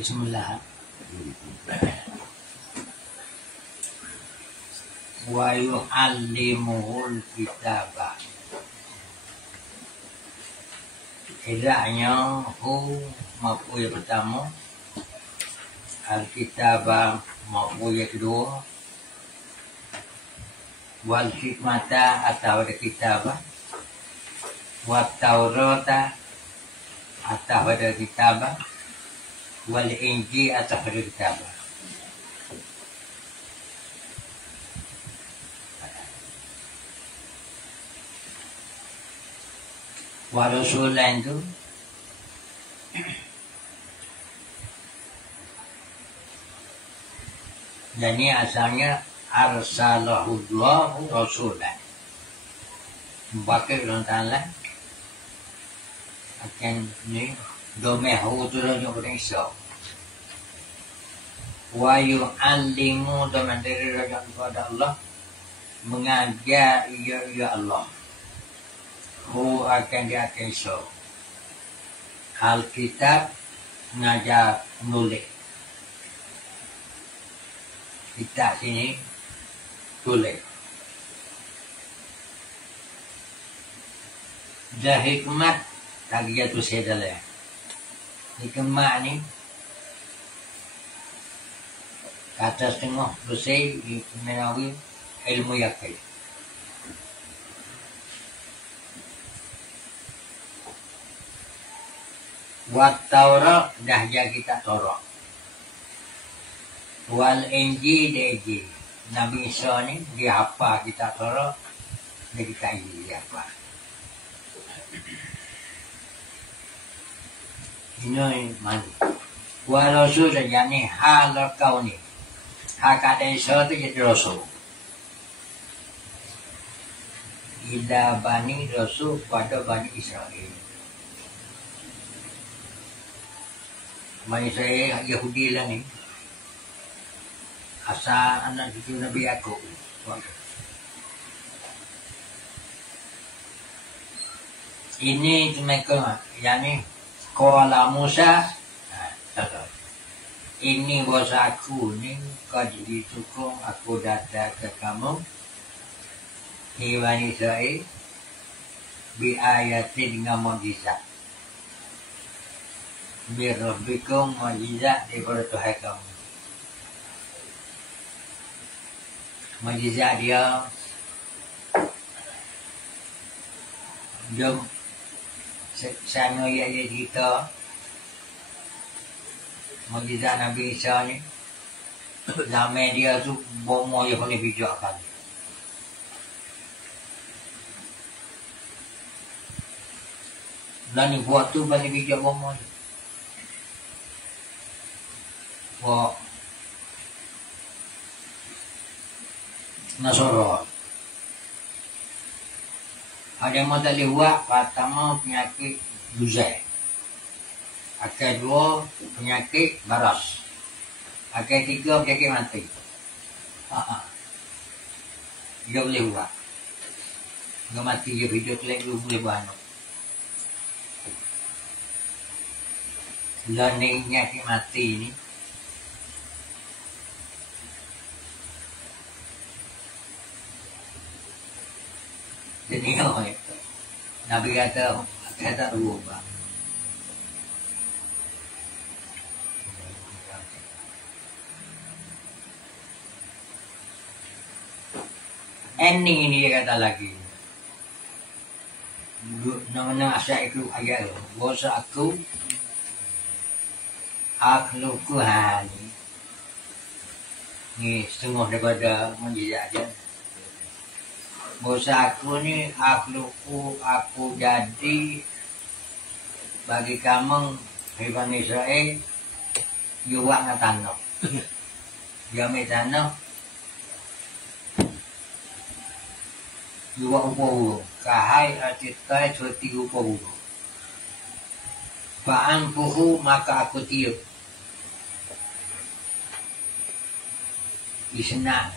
Bismillah. Wa yu'allimuhul kitaba. Idahnya hu maf'ul yang pertama, al-kitaba maf'ul yang kedua, wal hikmata atau ada kitabah, wat taurata atau ada kitabah, wal injil atau ada kitabah. Wa rasulan itu jadi asalnya arsalahullahu rasulan. Pakai orang Ta'ala akan ni domehu tu lah yang paling so. Wa yu'allimu teman dari raja kepada Allah, mengajar ya Allah. Hu akan dia akan so. Alkitab mengajar nulis. Kitab sini tulis. Dan hikmat lagi jatuh saya dalam. Hikmat ni kata setengah bersih menawi ilmu yakin. Wat Taurat dah jadi kita Taurat. Wal Injil dia Injil. Nabi Isa ni dia apa kita Taurat, dia kita Injil dia apa. Ini mana? Wa Rasul saja ni hal kau ni. Hak ada Isa tu jadi Rasul. Ila Bani Rasul pada Bani Israel. Bani saya Yahudi lah ni. Asal anak cucu Nabi Yakub. Ini mereka yang ni Kuala Musa. Ini bos aku ni kau jadi tukung aku datang ke kamu. Bani Israel bi ayatin dengan mukjizat. Birabbikum mukjizat daripada Tuhan kamu. Mukjizat dia jom sana ia cerita mukjizat Nabi Isa ni. Zaman dia tu bomo yang boleh bijakkan. Dan ni buat tu boleh bijak bomo ni. Wah, Nasara. Ada mata lewat pertama penyakit Luzai. Akhir dua penyakit baras. Akhir tiga penyakit mati. Dia boleh buat. Dia mati dia hidup lagi dia boleh buat. Dan ni penyakit mati ni jadi Nabi kata tak berubah. Ending ini dia kata lagi. Nama asal itu ayat bahasa aku akhluku hani. Ni setengah daripada mujizat aja. Bahasa aku ni akhluku aku jadi bagi kamu hewan Israel yuwak na tanah. Jami tanah yuwak upo kahai artikai seperti upo. Fa'anfuhu maka aku tiup. Disenak.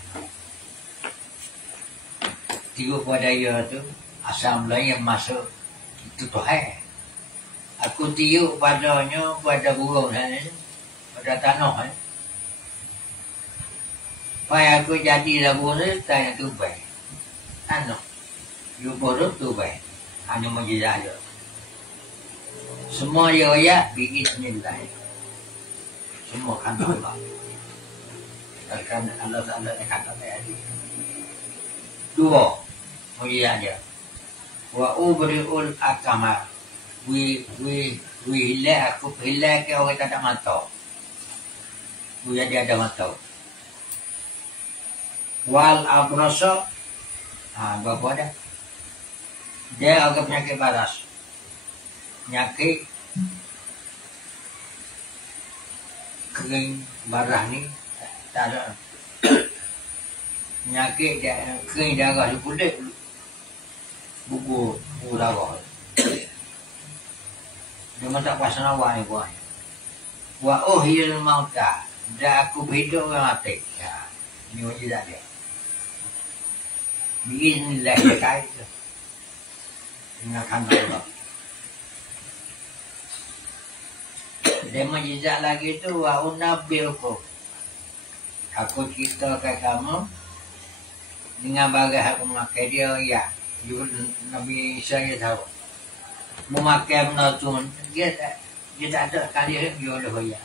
Tiup pada ia tu. Asam lain yang masuk. Itu Tuhan. Aku tiup padanya pada burung sana. Pada tanah. Supaya aku jadilah burung. Tanya tubai. Tanah. You burung tubai. Hanya mujizat dia. Semua riwayat biiznillah. Semua kan Allah. Akan Allah Taala kata tadi. Dua mujizat dia. Wa ubriul akama. Hilang aku hilang ke orang tak ada mata. Dia ada mata. Wal abrasa. Berapa dah? Dia agak penyakit baras. Penyakit kering barah ni tak ada. Penyakit kering darah di kulit buku darah. Dia tak kuasa nawak ni buat. Wa uhyil mauta. Dan aku hidup orang mati. Ini mujizat dia. Biiznillah kait. Ingatkan Allah. Dan mujizat lagi tu wa unabbiukum. Aku ceritakan kamu dengan bagai aku memakai dia ya. Nabi Isa dia tahu. Memakai benda tu dia tak ada kali dia boleh ya.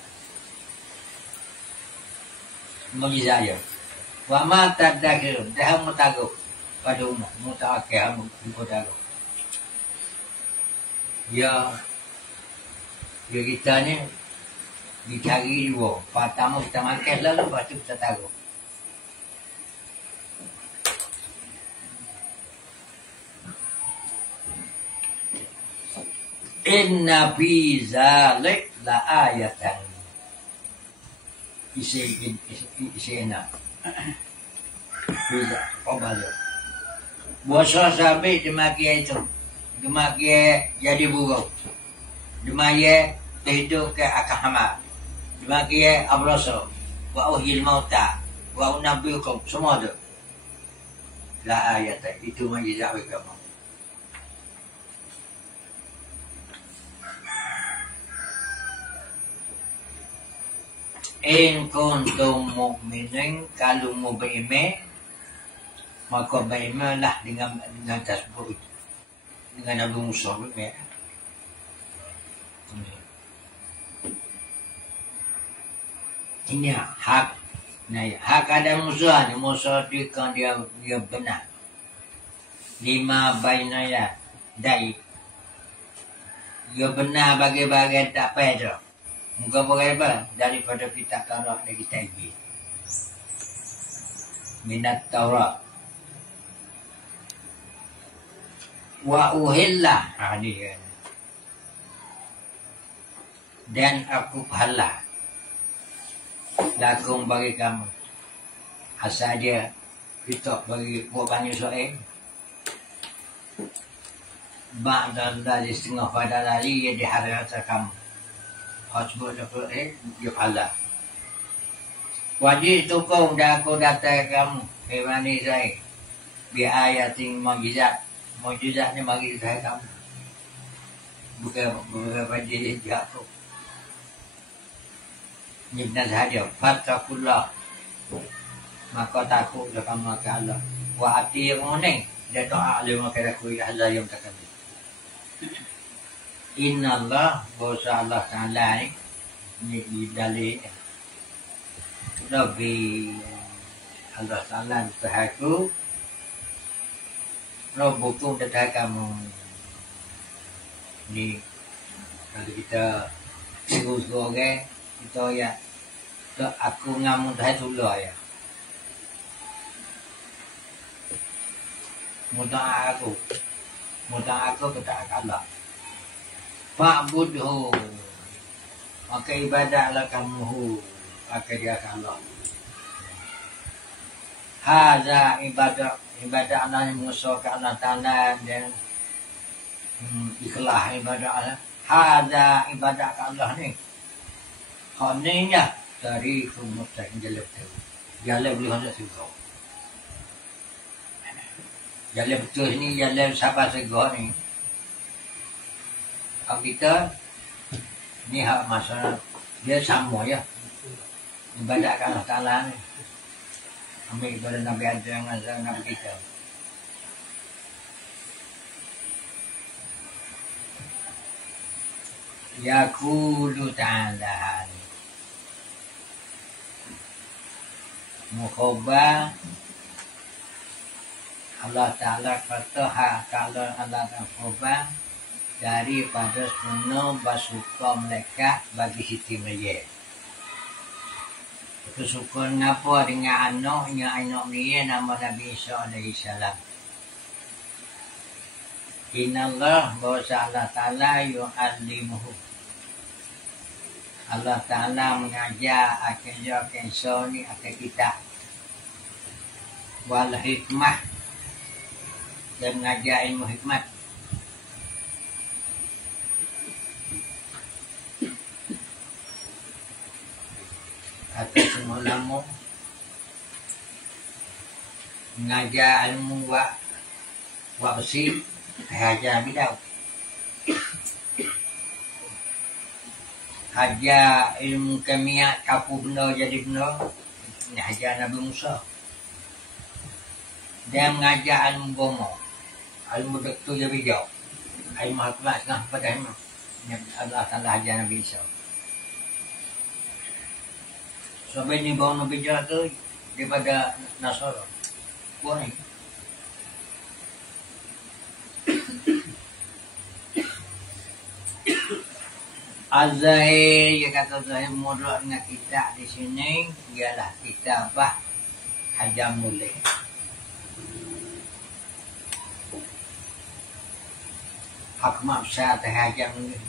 Mujizat dia. Wa ma tadakir dah mutago pada umur mutaakil mutago. Ya kita ni dicari dua. Pertama kita makan lalu lepas tu kita taruh. Inna fi zalik la ayatan. Isi enak. Bisa, balik. Bosa sampai demakia itu. Demakia jadi buruk. Demakia hidup ke akahama. Demakia abrasa. Wa uhil mauta. Wa unabbiukum. Semua tu. La ayatan. Itu mujizat agama. In kuntum mu'minin kalau mau beriman maka berimanlah dengan tersebut dengan Nabi Musa ya. Ini hak hak ada Musa ni. Musa dia benar. Lima bainaya dai. Dia benar bagi-bagi tak payah. Muka berapa daripada kitab Taurat dan kitab Injil. Minat Taurat. Wa uhillah. Ni kan. Dan aku halal. Lakum bagi kamu. Asal dia kita bagi buat Bani Israel. Ba'dan dari setengah pada lari yang diharapkan kamu. Sebut dia halal. Wajib tukung dah aku datang kamu. Bani Israel. Biar ayat yang mujizat. Mujizat ni bagi saya kamu. Bukan wajib dia aku. Nyibna sahaja. Fattakullah. Maka takut kamu ke Allah. Wa ati'uni. Dia doa lima kali aku ya Allah yang takabir. Inna Allah bahasa Allah Ta'ala ni dalil Nabi Allah Ta'ala berhaku Rabbukum tetap kamu ni kalau kita seru-seru okay, kita ya aku ngamun dah tulah ya mudah aku kepada Allah. Fa'budhu. Maka ibadahlah kamu maka dia Allah. Haza ibadah Allah Musa ke Allah Ta'ala dan ikhlas ibadah Allah. Hada ibadat ke Allah ni. Khaninya dari mustahil jalan tu. Jalan boleh hendak segera. Jalan betul ni, jalan sabar segera ni. Kalau kita ni hak masa dia sama ya. Ibadat ke Allah Ta'ala ni. Ambil ibadat Nabi Adam dengan Nabi kita. Yaqulu ta'ala Mukhoba Allah Ta'ala kata kalau Allah Ta'ala daripada sunnah basuka mereka bagi Siti Maryam. Itu suka ngapa dengan anak ni nama Nabi Isa alaihi salam. Inallah bahwa Allah Ta'ala yu'allimuhu. Allah Ta'ala mengajar akan Isa ni akan kita. Wal hikmah. Dan mengajar ilmu hikmat. Kata semua ulama mengajar ilmu wak besi. Hajar bidau. Hajar ilmu kemiat kapu benda jadi benda. Ini hajar Nabi Musa. Dia mengajar ilmu bomo. Ilmu doktor dia bijak. Ilmu hikmat setengah pada ilmu. Allah Ta'ala hajar Nabi Isa. Sebab ini bawa Nabi Isa tu daripada Nasara. Buat ni. Az-Zahir, dia kata Zahir mudah dengan kitab di sini ialah kitabah Hajar Mulih. Hikmah besar atas Hajar Mulih.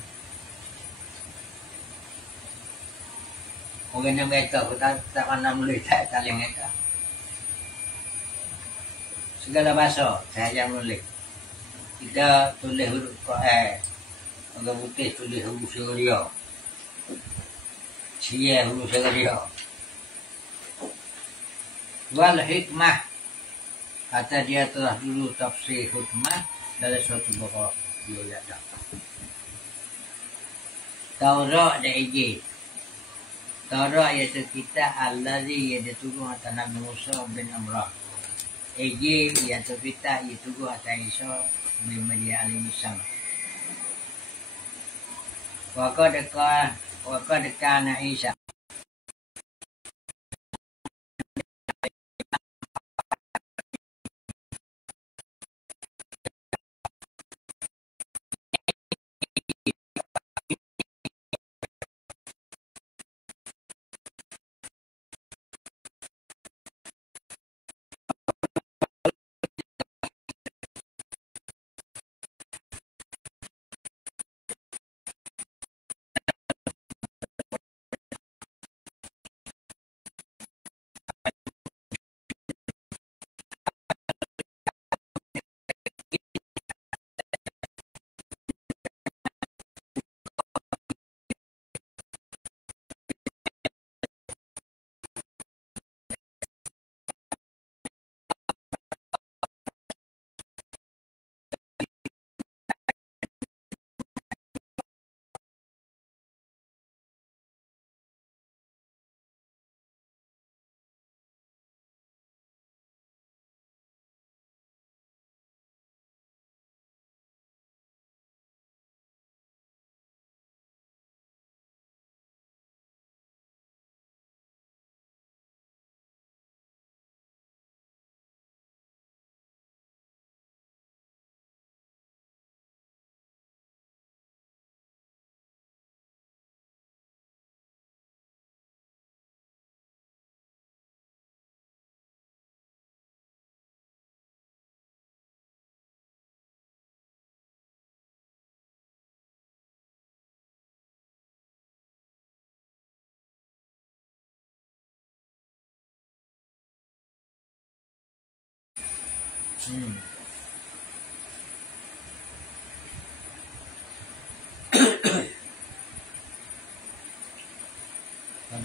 Orang yang berkata, tak mana mulih, tak boleh berkata. Segala bahasa, Hajar Mulih. Kita tulis huruf Quran. Orang putih tulis huruf Syria. Sia huruf Syria. Wal hikmah. Kata dia telah dulu tafsir hikmah dalam suatu buku dia ada. Taurat dan Injil. Taurat iaitu kitab allazi yang diturun atas Nabi Musa bin Imran. Injil iaitu kitab yang diturun atas Isa bin Maryam alaihi salam. Waqad kana Isa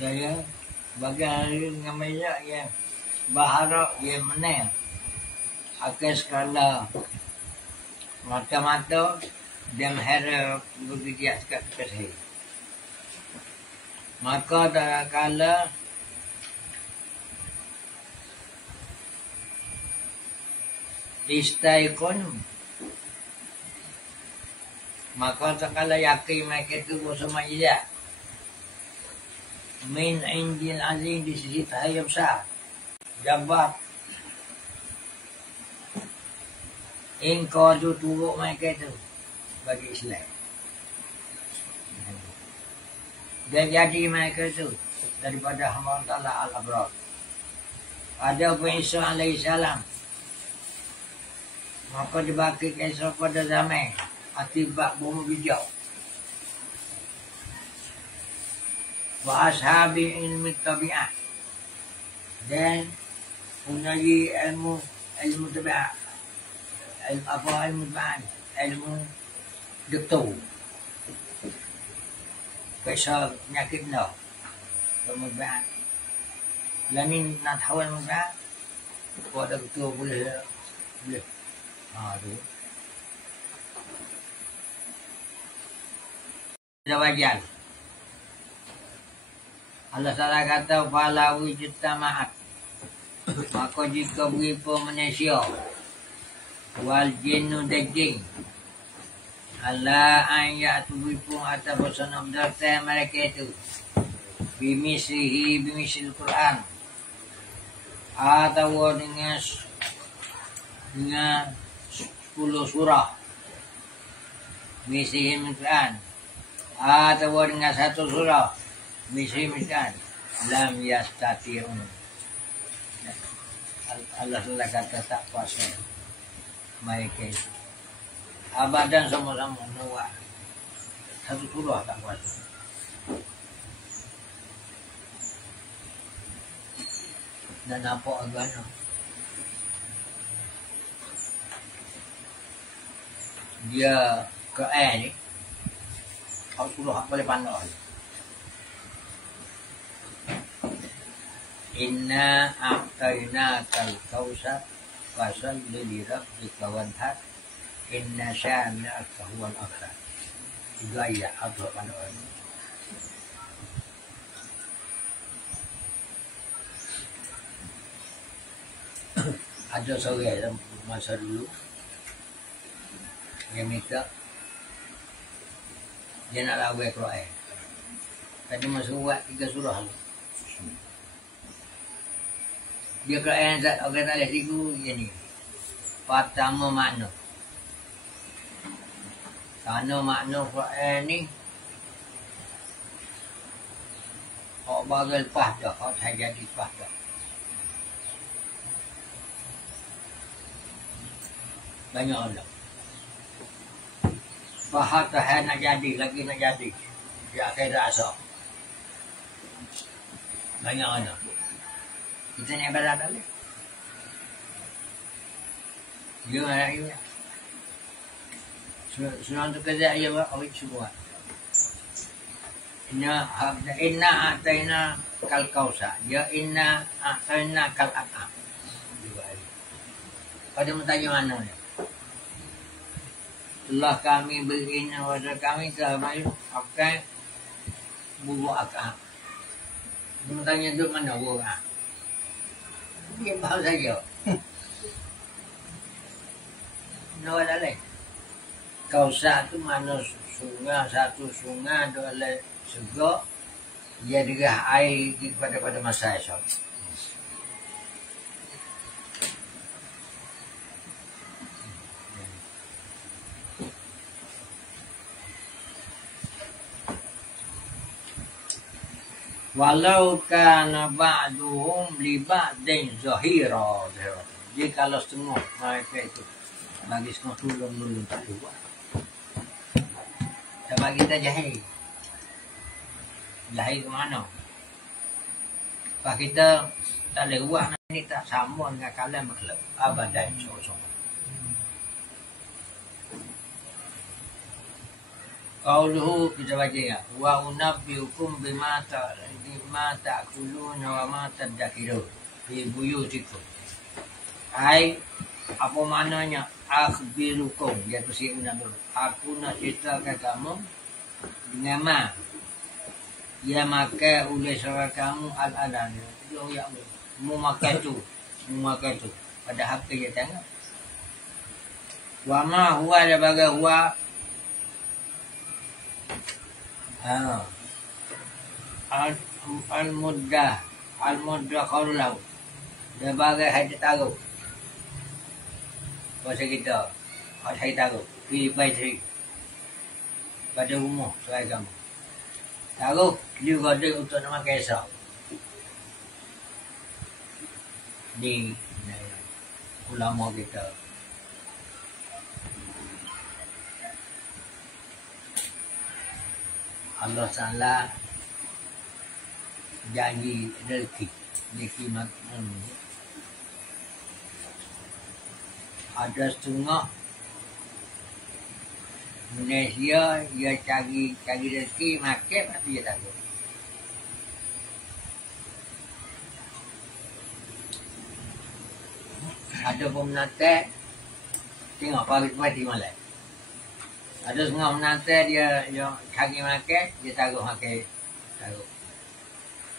Saya bagi hari dengan meja yang berharap yang menang akan skala mata-mata dan harap begitu dekat saya. Maka tak kala istaikun, maka tak kala yakin mereka itu bersama dia min indil azim di sisi cahaya besar jabab engkau tu turut mereka itu bagi Islam dan jadi mereka itu daripada hamba Allah al-abrar. Ada Abu Isa alaihissalam, maka dibagi kisah pada zaman akibat bumi bijak wa ashabi ilmi tabi'ah dan punyai ilmu tabi'ah, ilmu tabi'ah, ilmu doktor kisah penyakit no ilmu tabi'ah. Lain nak tahu ilmu tabi'ah kau ada doktor boleh tu ada wajar. Allah Ta'ala kata fala wujudta ma'at, maka jika beribu manusia wal jinnu dajing Allah ayat beribu atas pesanam data mereka itu bimislihi bimisil Quran atau dengan 10 surah mislihi Quran atau dengan 1 surah misal lam yastati'un. Allah Ta'ala kata tak kuasa mereka itu abadan sama-sama menolak 1 surah tak kuasa. Dan apa agama dia ke ni kau surah boleh pandai. Inna a'tainakal kautsar fasalli li rabbika wanhar inna syani'aka huwal abtar. Tiga ayat apa panduan. Ada seorang masa dulu yang minta dia nak lawai Quran. Tadi masuk buat 3 surah tu. Dia Quran orang tak boleh tigu je ni. Pertama makna. Kerana makna Quran ni hak bagai lepas dah, hak tak jadi lepas dah. Banyak orang. Faham tak nak jadi, lagi nak jadi. Dia akan rasa. Banyak orang. Kita ni ibadat tak boleh. Dia nak ini. Surah tu kerja ia buat awak semua. Inna a'taina kal kautsar. Ya inna a'taina kal at'am. Pada bertanya mana ni? Telah kami berinya kepada kami telah akan buruk akak. Dia bertanya duduk mana buruk akak? Dia faham saja. Nak ada lain. Kautsar tu mana sungai, satu sungai ada oleh segak. Ia derah air pada masa esok. Walau kana ba'duhum li ba'din zahira. Jadi kalau setengah mereka itu bagi setengah tolong tak buat. Tak bagi kita jahil. Jahil ke mana? Pak kita tak boleh buat ni tak sama dengan kalam makhluk. Abadan so-so. Qauluhu kita baca ya. Wa unabbiukum bima ta'kuluna wa ma tadkhirun fi buyutikum. Hai, apa maknanya? Akhbirukum, iaitu si unabbiu. Aku nak ceritakan kamu dengan ma yang makan oleh saudara kamu al-alan. Ya Allah, mu makan tu, pada hak dia tengok. Wa ma huwa ada bagai huwa al-muddah qaulahu. Dia bagai hadis taruh. Bahasa kita, hadis taruh. Fi baiti. Pada rumah saudara kamu. Taruh dia ada untuk nak makan esok. Ni ulama kita. Allah Ta'ala janji rezeki makan. Ada setengah Malaysia dia cari rezeki makan tapi dia tak tahu. Ada pemenantai tengok pagi malam. Ada setengah menantai dia cari makan, dia taruh makan. Taruh.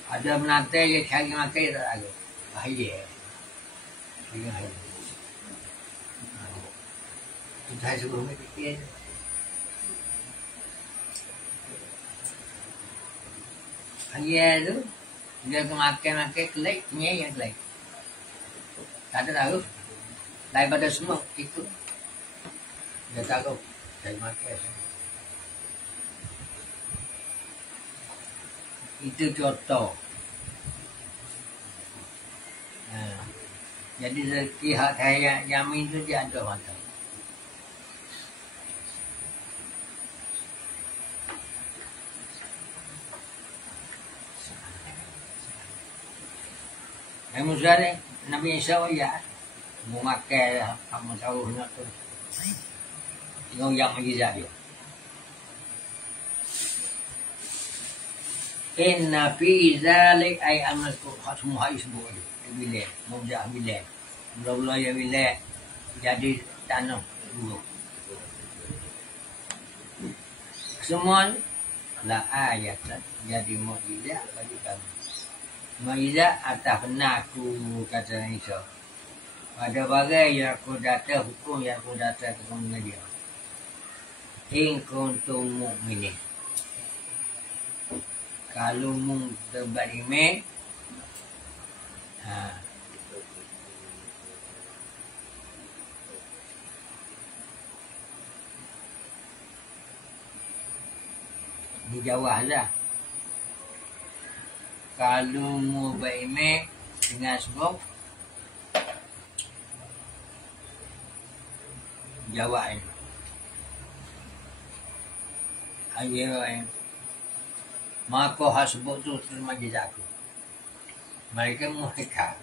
Ada menantai dia cari makan, dia tak taruh. Bahaya. Bahaya. Kita sebelum fikir. Bahaya tu, dia makan kelek, kenyai yang kelek. Tak ada taruh. Daripada semua, ikut. Dia taruh. Saya makan. Itu contoh. Jadi rezeki hak saya jamin tu dia ada mata. Musa ni, Nabi Isa ya, mau makan kamu tahu nak tu. Tengok yang mujizat dia. Inna fi zalik ay amasku semua isbu bila mujizat bila. Mula-mula ya bila jadi tanam dulu. Semua la ayat jadi mujizat bagi kami. Mujizat atas benarku kata Isa. Ada bagai yang aku data hukum yang aku data kepada dia. In kuntum mu'minin. Kalau mu beriman, dijawablah. Kalau mu beriman dengan sebab jawab ini. Ayo, maka hak sebut tu terima jazaku. Mereka muhikah.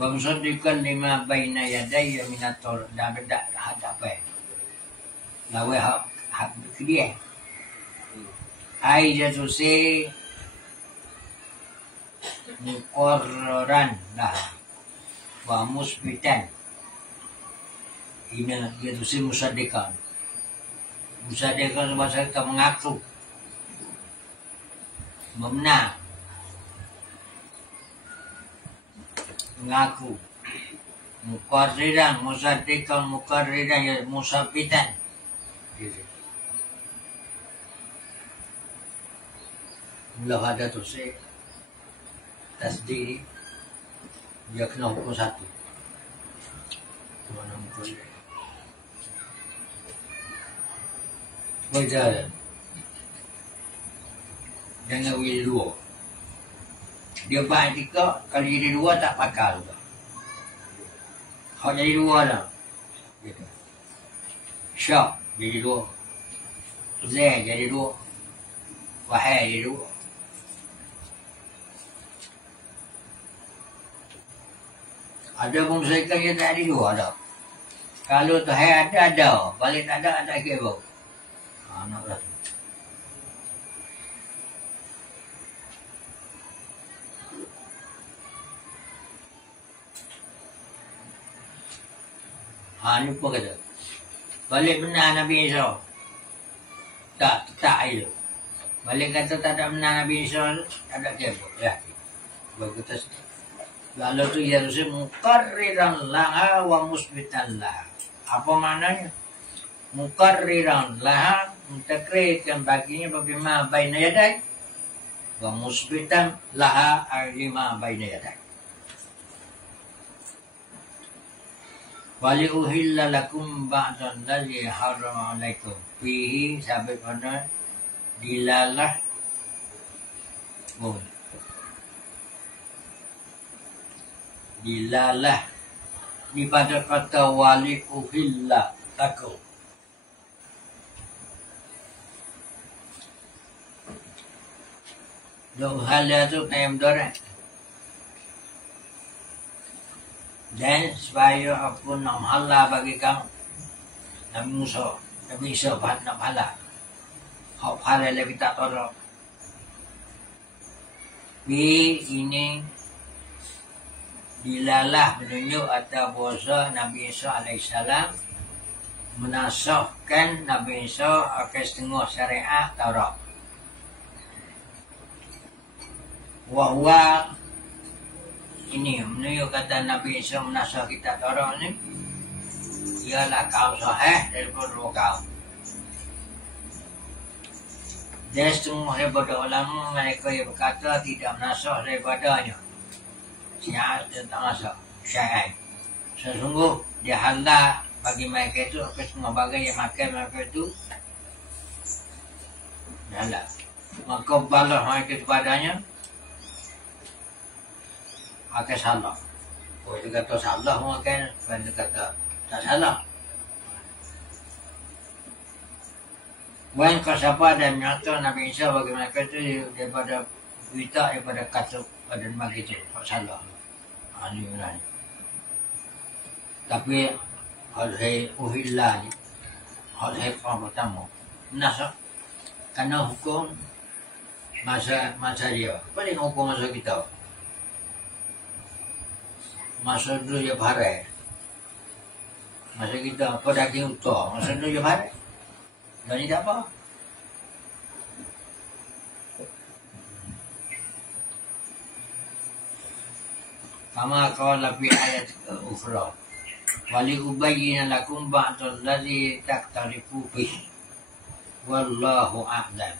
Bermusaddiqan lima baina yadayya minat Taurat dan bedak hadapan. Lawe hak dia. Ai jatuh se muqarraran dah wa musbitan. Ini dia tu si musaddiqan. Musaddiqan bahasa kita mengaku. Membenar. Mengaku. Muqarriran, musaddiqan, muqarriran, ya musabbitan. Mula ada tu si tasdiri. Dia kena hukum satu. Mana hukum dia? Berjalan. Jangan wilih dua. Dia baik tiga, kalau jadi dua tak pakar juga. Kalau jadi dua lah. Gitu. Syak jadi dua. Zai jadi dua. Wahai jadi dua. Ada membersihkan yang tak ada dua ada. Kalau Tuhan ada. Balik tak ada kira. Naklah tu. Lupa kata. Balik benar Nabi Isa. Tak itu. Balik kata tak ada benar Nabi Isa, tak ada kira. Ya. Berkata lalu tu ya Rasul mukarriran laha wa musbitan laha. Apa maknanya? Mukarriran laha, mentakrirkan baginya bagaimana baina yadai, wa musbitan laha lima baina yadai. Wali uhilla lakum ba'dan ladzi harrama alaikum. Fihi sampai pada dilalah. Dilalah di pada kata wali uhilla lakum. Uhilla tu kayak mudorang. Dan supaya aku nak mahala bagi kamu. Nabi Musa, Nabi Isa nak mahala. Hak pahala lagi tak tahu. Ini dilalah menunjuk atau bahasa Nabi Isa alaihissalam menasahkan Nabi Isa akan setengah syariat Taurat. Wahwa ini menunjuk kata Nabi Isa menasah kitab Taurat ni ialah kaum sahih daripada dua kaum. Dan setengah daripada ulama mereka yang berkata tidak menasah daripadanya. Syiah dan tak masuk syai'ai. Sesungguh dia halal bagi mereka itu ke semua bagai yang makan mereka itu halal. Maka balas mereka kepadanya akan salah. Oh, dia kata salah makan, dia kata tak salah. Wan kasapa dan nyata Nabi Isa bagi mereka itu daripada berita daripada kata pada bagi itu salah. Ini benar. Tapi hadai uhilla ni, hadai yang pertama menasah karena hukum masa dia. Apa dia hukum masa kita? Masa dulu dia parai. Masa kita apa daging utuh, masa dulu dia parai. Dan ini tak apa. Kama qala fi ayat ukhra wali ubayyana lakum ba'dal ladzi taktarifu bih wallahu a'lam.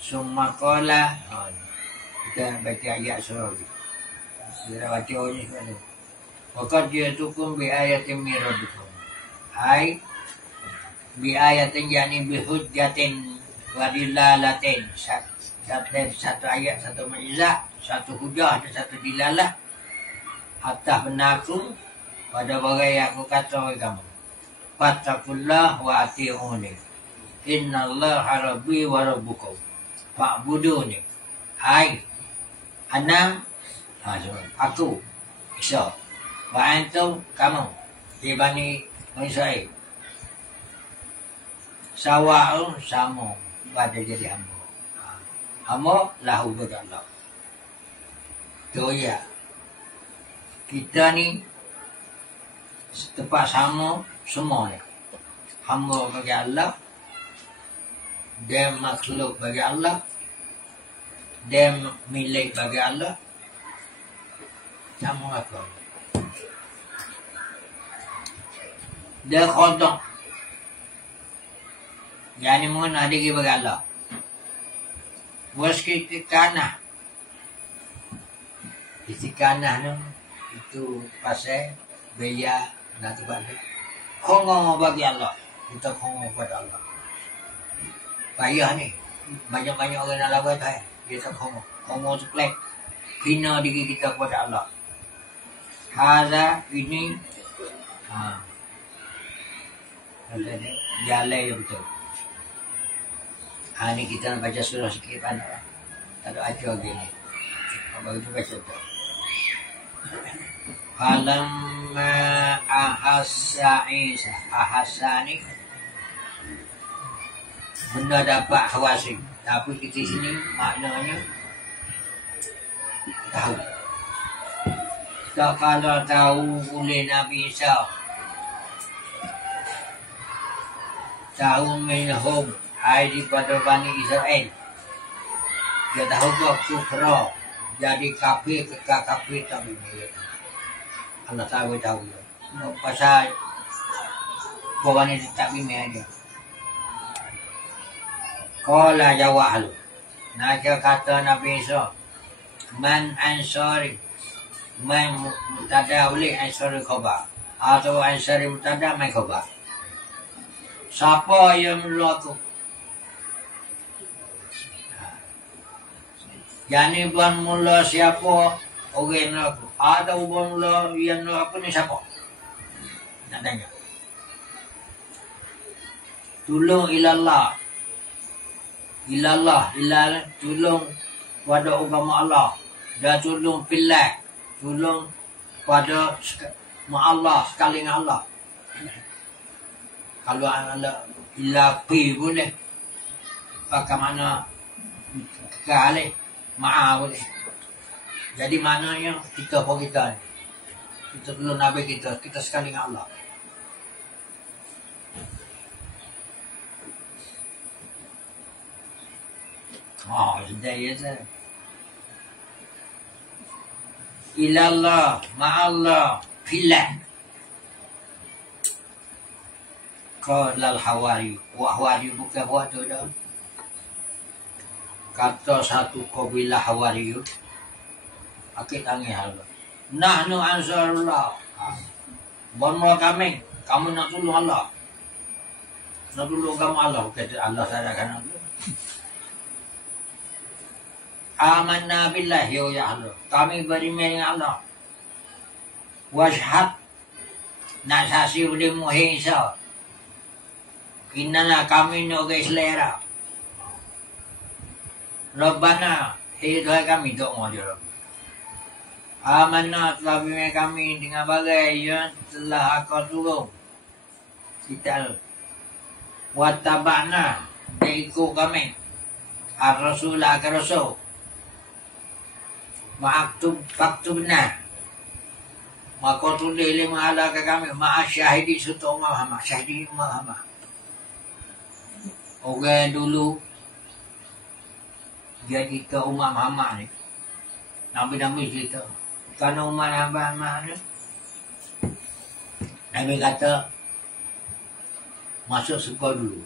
Summa qala kita baca ayat surah ni. Kita baca ni dulu. Waqad ja'atukum bi ayatin min rabbikum. Ai bi ayatin yani bi hujjatin wa dilalatin. Satu ayat, satu mukjizat, satu hujah dan satu dilalah. Atas benarku pada barang yang aku kata kepada kamu. Fattakullah wa ati'uni. Innallaha rabbi wa rabbukum. Fa'buduni. Hai. Ana. Aku. Isa. Wa antum kamu. Di Bani Israel. Sawa'un sama. Pada jadi hamba. Hamba lahu bagi Allah. Tu ya. Kita ni tepat sama semua ni. Hamba bagi Allah, dia makhluk bagi Allah, dia milik bagi Allah. Sama apa? Dia khodok. Yani mungkin ada bagi Allah. Waskitikana. Istiqanah ni itu pasal beya nak buat khongo bagi Allah. Kita khongo kepada Allah. Payah ni. Banyak-banyak orang nak lawan dah. Kita khongo. Khongo tu plek. Hina diri kita kepada Allah. Hadza ini jalan yang betul. Ni kita baca surah sikit kan. Tak ada ajar gini. Baru tu baca tu. falamma ahassa Isa. Ahassa ni benda dapat hawasi. Tapi kita sini maknanya tahu. Tak kalau tahu oleh Nabi Isa. Tahu minhum ai daripada Bani Israel. Dia tahu kau kufra. Jadi kafir kekal kafir tak boleh. Allah tahu. Pasal orang ni tak bina dia. Qala jawab lu. Nak kata Nabi Isa. Man ansari. Man mutada oleh ansari khabar. Atau ansari mutada man khabar. Siapa yang melaku? Jadi bukan mula siapa orang melaku. Atau bukan mula yang melaku ni siapa? Nak tanya. Tolong ilallah. Ilallah. Tolong pada agama Allah. Dan tolong pilih. Tolong pada Allah sekali dengan Allah. Kalau anak ilapi boleh. Bagaimana kali maaf boleh. Jadi maknanya kita pun kita ni. Kita tolong Nabi kita sekali dengan Allah. Oh, sudah ya saya. Ilallah, ma'allah, filah. Qala al-hawari. Hawari bukan buat tu dah. Kata satu kabilah hawari. Akid tangi hal. Nahnu ansarullah. Bonmo kami. Kamu nak tolong Allah. Nak tolong kamu Allah. Kata Allah sadarkan Allah. Amanna billahi ya Allah. Kami beriman dengan Allah. Washhad. Nak saksi boleh muhisa. Innana kami ni orang selera. Rabbana, Tuhan kami doa dia. Amanah telah beriman kami dengan bagai yang telah Kau turun. Kita wattaba'na dan ikut kami. Ar-Rasul akan Rasul. Faktubna. Maka tulis lima ala ke kami. Ma'asyahidi serta Umar Muhammad. Syahidi Umar Muhammad. Orang dulu dia cerita Umar Muhammad ni. Nabi-Nabi cerita. Kerana Umar Muhammad ni. Nabi kata masuk syurga dulu.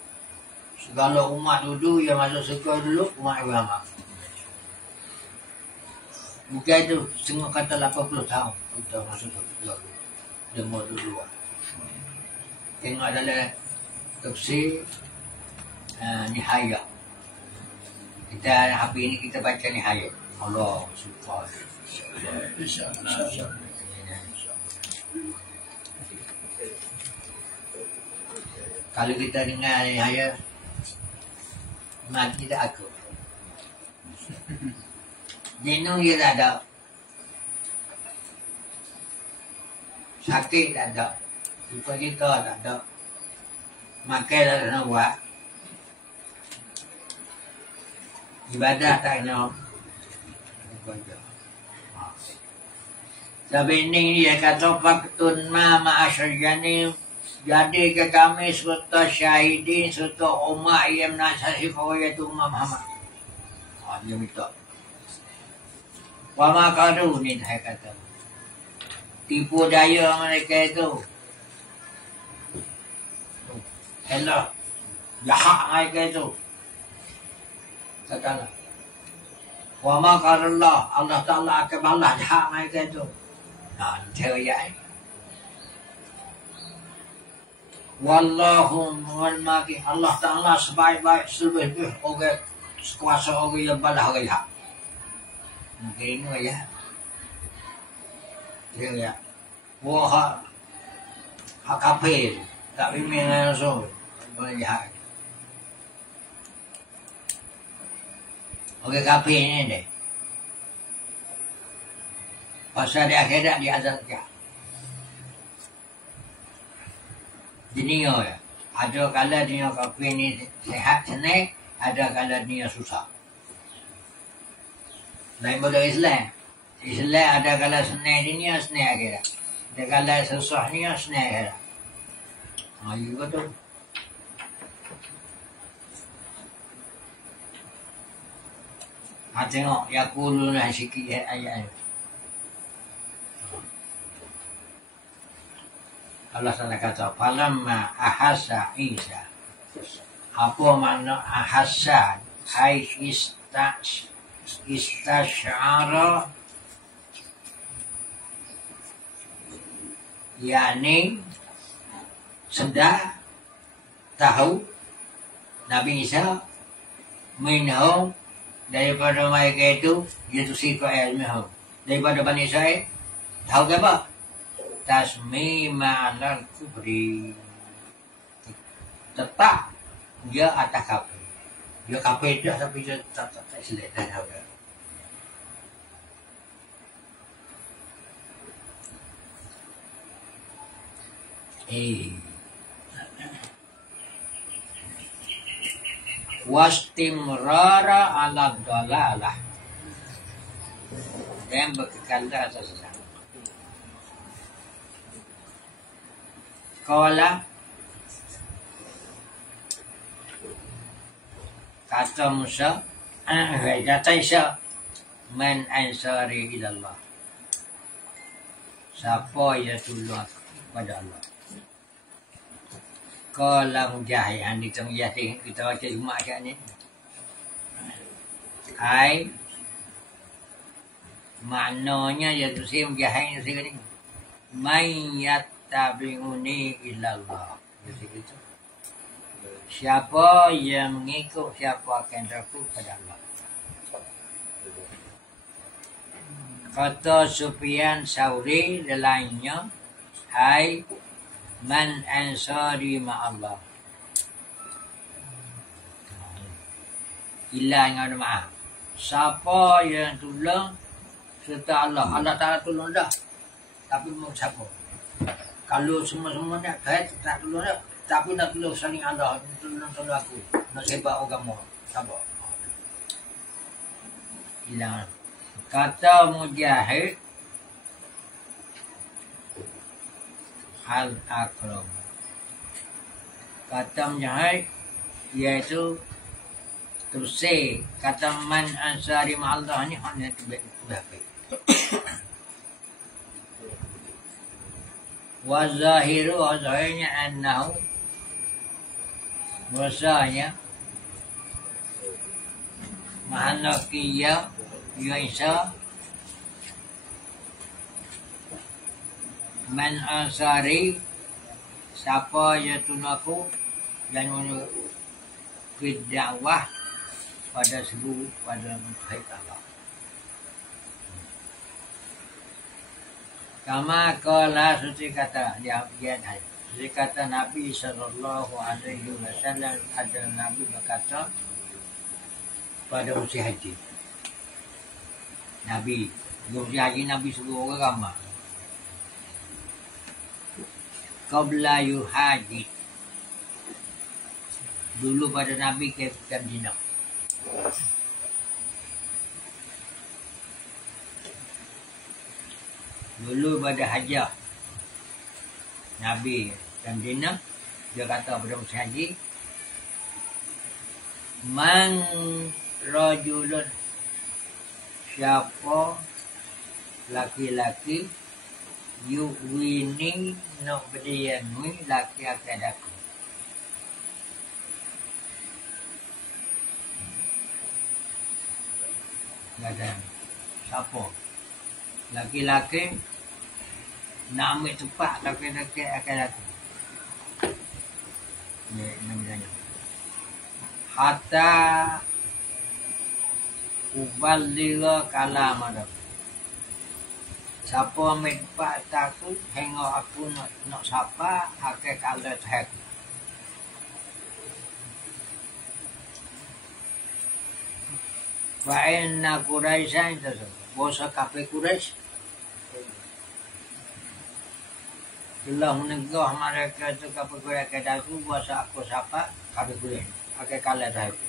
Segala umat dulu yang masuk syurga dulu umat Muhammad. Bukan itu setengah kata 80 tahun kita masuk syurga dulu. Demo dulu. Tengok dalam tafsir Nihayah. Kita hari ini kita baca Nihayah. Allah suka. Kalau kita dengar Nihayah, mati tak aku. Jenuh dia tak ada. Sakit tak ada. Lupa kita tak ada. Makan tak kena buat. Ibadah tak kena. Tapi ini dia kata faktun ma ma'asyarjani. Jadi ke kami serta syahidin serta umat yang nak saksi kau iaitu Umar Muhammad. Dia minta. Wa makaru ni saya kata. Tipu daya mereka itu. Elok. Jahat mereka itu. Katalah. Wa makarullah. Allah Ta'ala akan balas jahat mereka itu. Nah, theo ayat. Wallahu mu'almaki. Allah Ta'ala sebaik-baik selebih orang sekuasa orang yang balas orang jahat. Mungkin ini ya. Dia ya. Wah, hak kafir. Tak bimbing langsung. Boleh jahat. Orang kafir ni deh. Pasal di akhirat dia azab jahat. dunia ya. Ada kala dunia kafir ni sehat senang, ada kala dunia susah. Lain pada Islam. Islam ada kala senang dunia, senang akhirat. Ada kala susah dunia, senang akhirat. Ya betul. Tengok yaquluna sikit ayat. Allah Taala kata, "Falamma ahassa Isa." Apa makna ahassa? Hai istasyara, yakni sedar, tahu Nabi Isa minhum, daripada mereka itu, iaitu sifat minhum, daripada Bani Israel. Tahu ke apa? Tasmima alal kubri, tetap dia atas kafir. Dia kafir dah tapi dia tak selek dah tahu dah. Wastimrara ala dalalah, dan berkekal atas sesat. Kala kata Musa, kata Isa, man ansari ilallah, siapa yang tolong kepada Allah. Kala Mujahid, yang ditang Yasin, kita baca Jumat kat ni. Hai, maknanya iaitu si Mujahid ni, mayat tabi'uni illallah. Begitu. Siapa yang mengikut, siapa akan terku pada Allah. Kata Sufyan Sauri lainnya, hai man ansari ma'allah. Illa yang ada ma'ah. Siapa yang tolong serta Allah. Allah Ta'ala tolong dah. Tapi mau siapa? Kalau semua-semua nak tak tolong dah. Tapi nak tolong saling Allah. Tolong aku. Nak sebab agama. Sabar. Hilang. Kata Mujahid, al-akram. Kata Mujahid, iaitu terusir. Kata man ansari ma'allah ni hanya terbaik. Wa zahiru, zahirnya annahu, bahasanya mahanakiyah Isa man ansari, siapa yang tunaku dan menurut dakwah pada sebuah pada mentahid Allah. Kama kala suci kata dia tadi. Suci kata Nabi sallallahu alaihi wasallam, ada Nabi berkata pada usia haji. Nabi Nabi suruh orang ramai. Qabla yuhaji, dulu pada Nabi ke Madinah. Dulu pada hajah Nabi dan Madinah, dia kata pada musim haji, man rajulun, siapa laki-laki yuwini nak berdianui laki akan aku. Kata siapa laki-laki nak ambil tempat laki-laki akan aku. Ni namanya hatta uballigha kalam ada. Siapa ambil tempat aku, hingga aku nak sapa akan kalah tak. Wa inna Quraisyan itu, bos kafir Quraisy. Telah menegah mereka tu kapal kuliah ke dagu bahasa aku siapa kapal kuliah pakai kalah dah itu.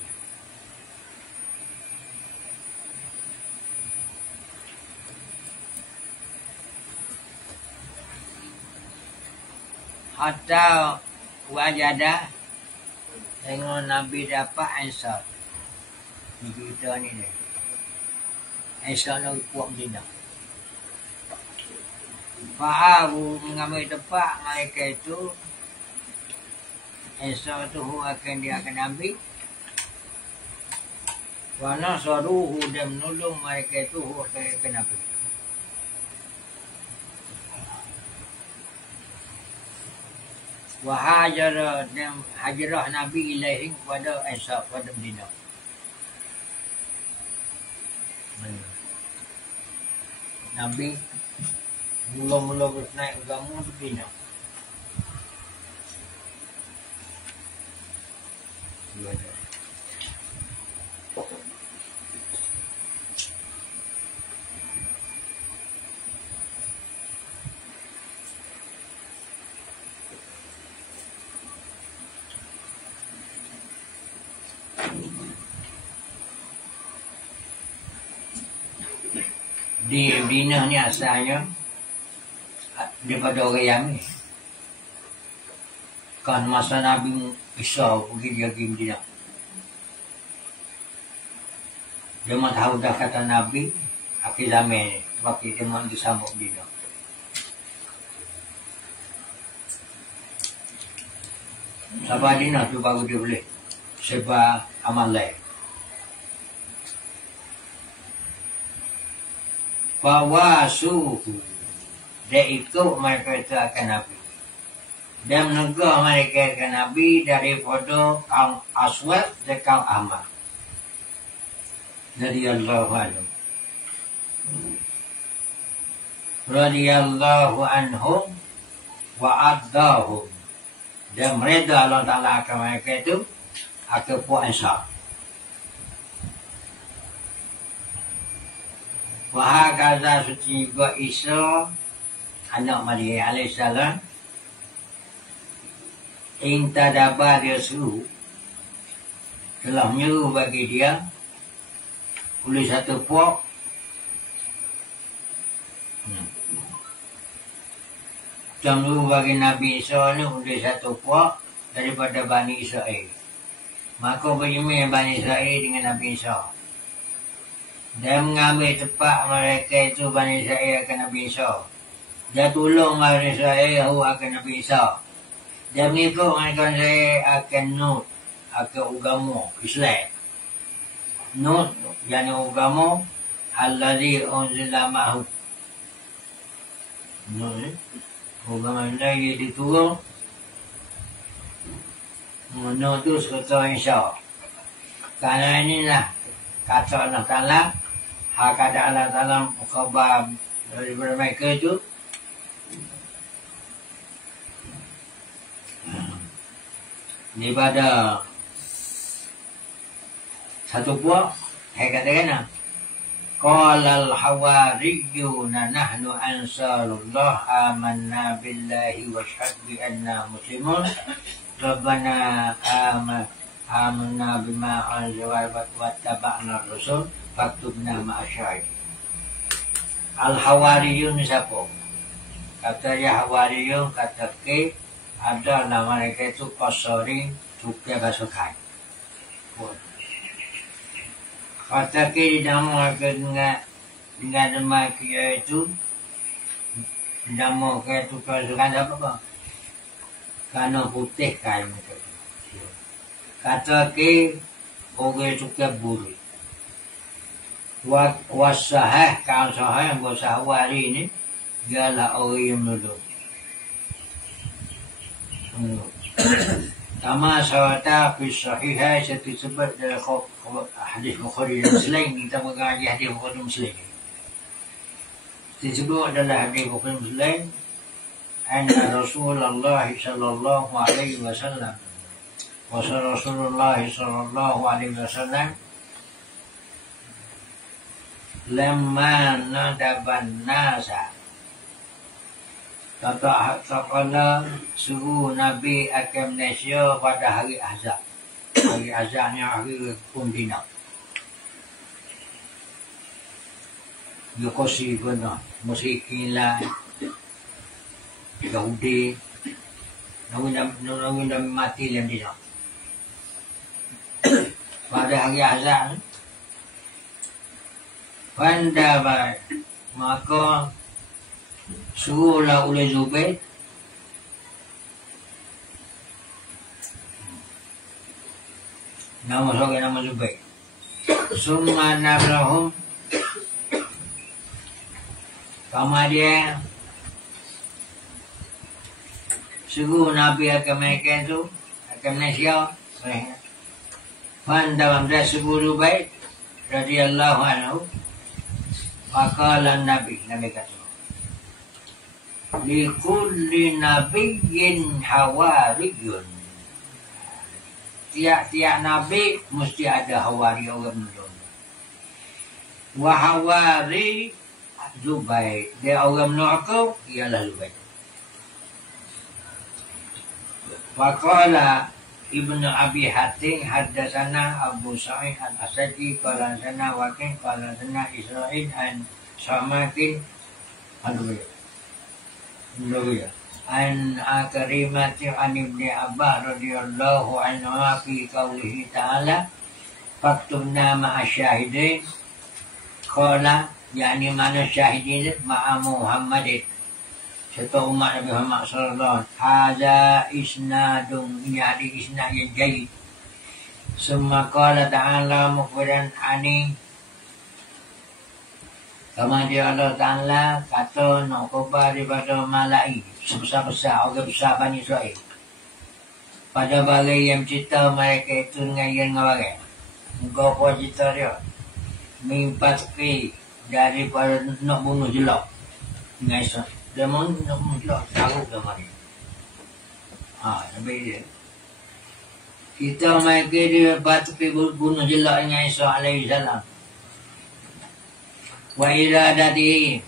Hatta wajada tengok Nabi dapat ansar. Ni kita ni dia. Ansar nak kuat Medina. Fa'ahu mengambil tempat mereka itu Ansar tu akan dia akan ambil wa nasaruhu dan menolong mereka itu akan ambil. Wa hajara dan hajrah Nabi ilaihim kepada Ansar kepada Medina. Nabi mula-mula naik agama tu Medina. Di Medina ni asalnya daripada orang Yamin. Kan masa Nabi Isa pergi dia pergi Medina. Dia mahu tahu dah kata Nabi akhir zaman ni. Sebab dia mahu disambut Medina. Sebab Medina tu baru dia boleh sebab amal lain. Fawasuhu dia ikut mereka itu akan Nabi. Dia menegur mereka akan Nabi daripada kaum Aswad dan kaum Ahmad. Radiyallahu anhum. Radiyallahu anhum wa addahum. Dan mereka Allah Ta'ala akan mereka itu akan puasa. Wahakaza suci juga Isa anak Maryam alaihissalam intadaba dia suruh telah menyuruh bagi dia oleh satu puak telah menyuruh bagi Nabi Isa ni oleh satu puak daripada Bani Israel. Maka berjumpa Bani Israel dengan Nabi Isa. Dia mengambil tempat mereka itu Bani Israel akan Nabi Isa. Dia tolong Bani Israel akan Nabi Isa. Dia mengikut mereka saya akan Nut, akan agama Islam. Nut, yang agama Alladhi unzila ma'hu. Nut, agama Islam yang diturun. Nut itu sekata Isa. Kerana inilah kata Allah Ta'ala. Hak ada Allah Ta'ala khabar daripada mereka itu. Daripada satu puak, saya katakan Qala al-hawariyuna nahnu ansarullah amanna billahi wa syahad bi anna muslimun Rabbana amanna bima anzala wa taba'na rasul faktubna ma'asyahid. Al-hawariyun siapa? Kata ya hawariyun kata ke ada nama mereka itu Qasari juga basukan. Kata ke nama mereka dengan nama kia itu nama ke itu basukan apa? Karena putih kain mereka. Kata ke orang juga buru. Wasahah kaum sahah yang bersahwari ini ialah orang yang menuduh. Kama sawata fi sahihah disebut dalam hadis Bukhari dan Muslim. Kita mengaji hadis Bukhari dan Muslim. Disebut dalam hadis Bukhari dan Muslim anna Rasulullah sallallahu alaihi wasallam wa Rasulullah sallallahu alaihi wasallam lamma nadaban nasa Tak kala suruh Nabi ke Malaysia pada hari Azab. Hari Azabnya hari Pundina. Dia kosi guna. Musyikin lah. Yahudi. Nunggu dah mati dalam dia. Pada hari Azab. Pandai maka suruhlah oleh Zubair nama seorang nama Zubair summa nabrahum kemudian suruh Nabi akan mereka itu akan Malaysia dalam dia suruh Zubair radhiyallahu anhu makalah Nabi kata likulli nabiyyin hawariyun. Tiap-tiap nabi mesti ada hawari orang menurut. Wa hawari Zubair. Dia orang menurut kau ialah Zubair. Waqala Ibnu Abi Hatim haddatsana Abu Sa'id al-Asadi qala sana Waqi qala sana Israil an Samakin an Karimati an Ibni Abbas radhiyallahu anhu fi qawlihi ta'ala faktubna ma'a syahidin qala yakni mana syahidin ma'a Muhammadin serta umat Nabi Muhammad sallallahu alaihi wasallam hadza isnadun ini hadis isnad yang jayyid summa qala ta'ala mukhbiran ani kama dia Allah Ta'ala kata nak khabar daripada malai sebesar-besar orang besar Bani Israel pada bagai yang cerita mereka itu dengan yang orang muka apa cerita dia mimpatki daripada nak bunuh jelak dengan Isa dia mau nak bunuh jelak taruh ke mana sampai dia kita mereka dia patki bunuh jelak dengan Isa alaihi salam wa iradati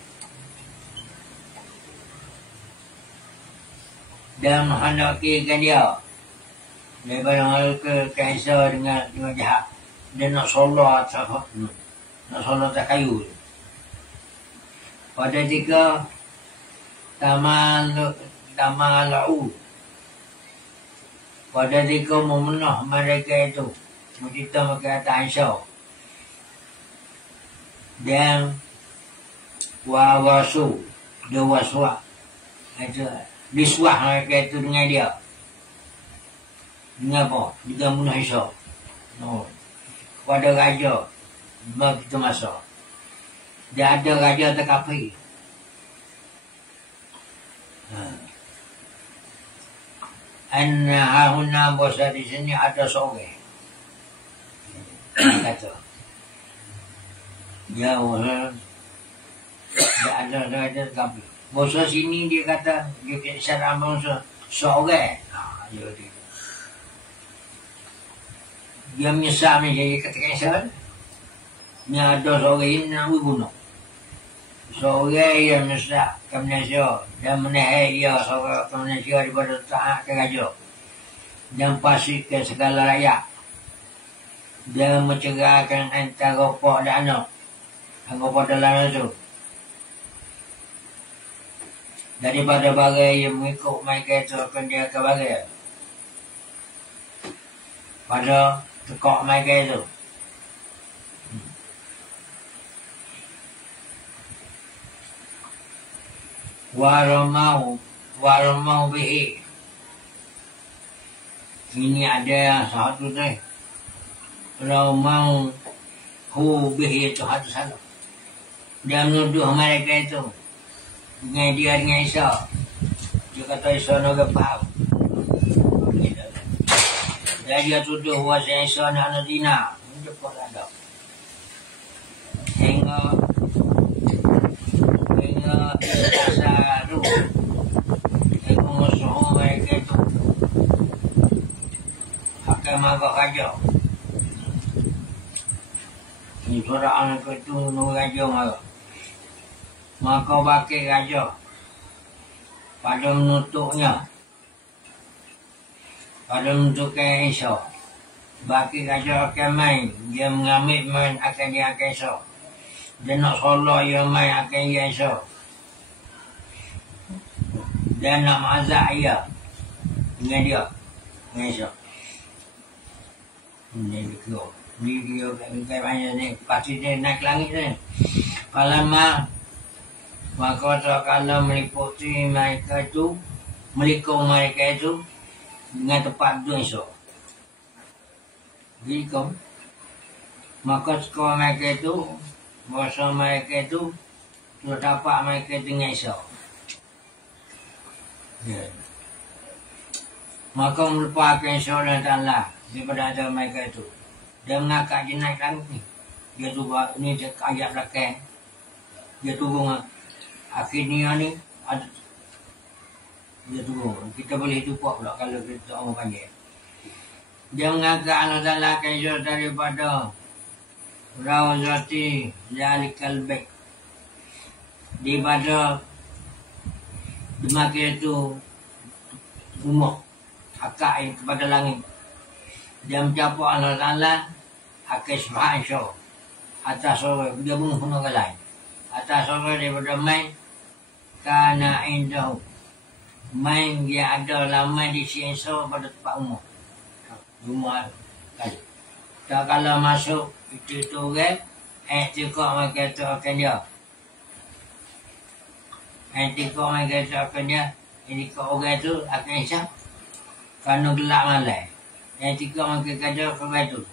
dan menghendaki dia daripada hal ke Isa dengan jahat dia nak solat tak kayu pada tiga tamalu pada tiga memenah mereka itu kita berkata Isa dan wawasu dia waswa itu diswah mereka itu dengan dia dengan apa dengan bunuh Isa pada raja begitu masa dia ada raja terkafir hahuna bosa di sini ada seorang kata dia ada kabel. Bosa sini dia kata dia kisah amal seorang. Dia menyesal ni jadi kata kisah. Ni ada seorang ini nak bunuh. Seorang yang menyesal ke Malaysia dan menahan dia seorang ke Malaysia daripada taat ke raja dan pasti ke segala rakyat dan mencerahkan antara pak dan anak. Anggap dalam itu daripada bagai yang mengikut mereka itu akan dia ke bagai pada tekak mereka itu waramau bihi ini ada satu tu ramau hu bihi itu satu salah dia menuduh mereka itu dengan dia dengan Isa. Dia kata Isa nak faham. Dia tuduh bahasa Isa nak zina. Dia pun ada. Hingga Isa tu. Hingga musuh mereka itu akan marah raja. Ini suara anak itu nunggu raja marah. Maka bakil raja pada menutupnya, pada menutupkan esok. Baki kata akan main, dia mengambil main akan dia akan esok. Dia nak solat dia main akan dia esok. Dia nak mazak ayah dengan dia, dengan esok. Ini dia kayak banyak ni, pasti dia naik langit ni. Palama, maka kalau meliputi mereka itu, melikung mereka itu dengan tepat dua esok. Melikung. Maka skor mereka itu, bahasa mereka itu, sudah dapat mereka dengan esok. Ya. Maka melupakan esok dan Allah daripada ada mereka itu. Dia mengakak dia naik langit ni. Dia cuba, ni ayat belakang. Dia turun akhirnya ni ada. Dia turun. Kita boleh hidup pula kalau kita orang panggil. Dia mengangkat Allah Ta'ala kaisar daripada Rawzati Zalikal Bek. Daripada demakian itu rumah akak yang kepada langit. Dia mencapai Allah Ta'ala akan subhan syur atas surah. Dia menggunakan lain atas surah daripada main kana indahu main dia ada lama di sini pada tempat rumah kali. Tak kalau masuk itu kan tikok mereka tu akan dia tikok mereka tu akan dia ini kau orang tu akan isap kerana gelap malam tikok mereka kata kerana tu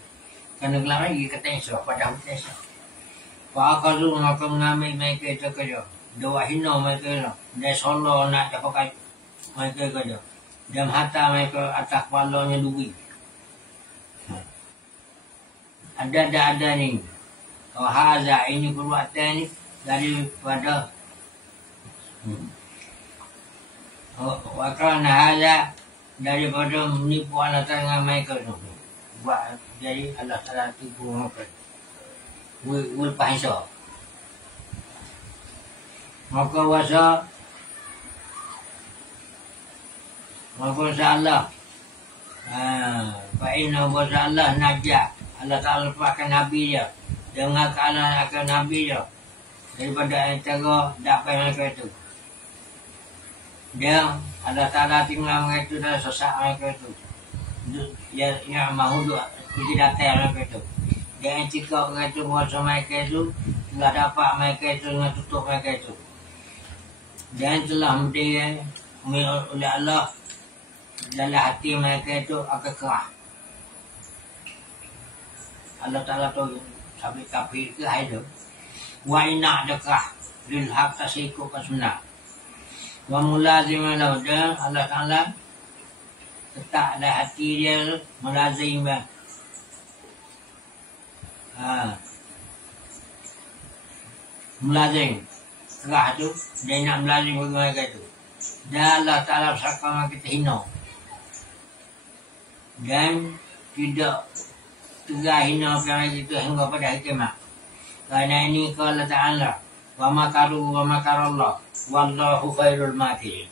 kerana gelap malam dia kata isap pada hutan isap Pak Akazu maka mengambil mereka itu kerja. Dia hina mereka itu. Dia solo nak capai mereka kerja. Dia menghantar mereka atas kepalanya duit. Ada ni. Oh haza ini perbuatan ni daripada wakana haza daripada menipu Allah Ta'ala dengan mereka tu. Buat jadi Allah Ta'ala tipu mereka. Will pahisah. Maka wasa Allah. Fa'inna wasa Allah najah. Allah Ta'ala lepaskan Nabi dia. Dia mengangkat Allah akan Nabi dia. Daripada antara dapat mereka itu. Dia Allah Ta'ala tinggal mereka itu dan sesak mereka itu. Dia mahu uji datang mereka itu. Dia cakap mereka itu bahasa mereka itu telah dapat mereka itu dengan tutup mereka itu. Dan telah berdiri oleh Allah dalam hati mereka itu akan kerah. Allah Ta'ala tahu sampai kafir ke hidup. Wa ina ada kerah. Lil haq tak seikut ke sunnah. Wa mulazimah lahu. Dan Allah Ta'ala letak dalam hati dia melazimah. Melazim kerah tu dia nak melazim bagi mereka tu dan Allah Ta'ala bersakama kita hina dan tidak tegak hina kerana itu hingga pada hari kiamat. Kerana ini Allah Ta'ala wa makaru wa makarallah wallahu khairul makirin.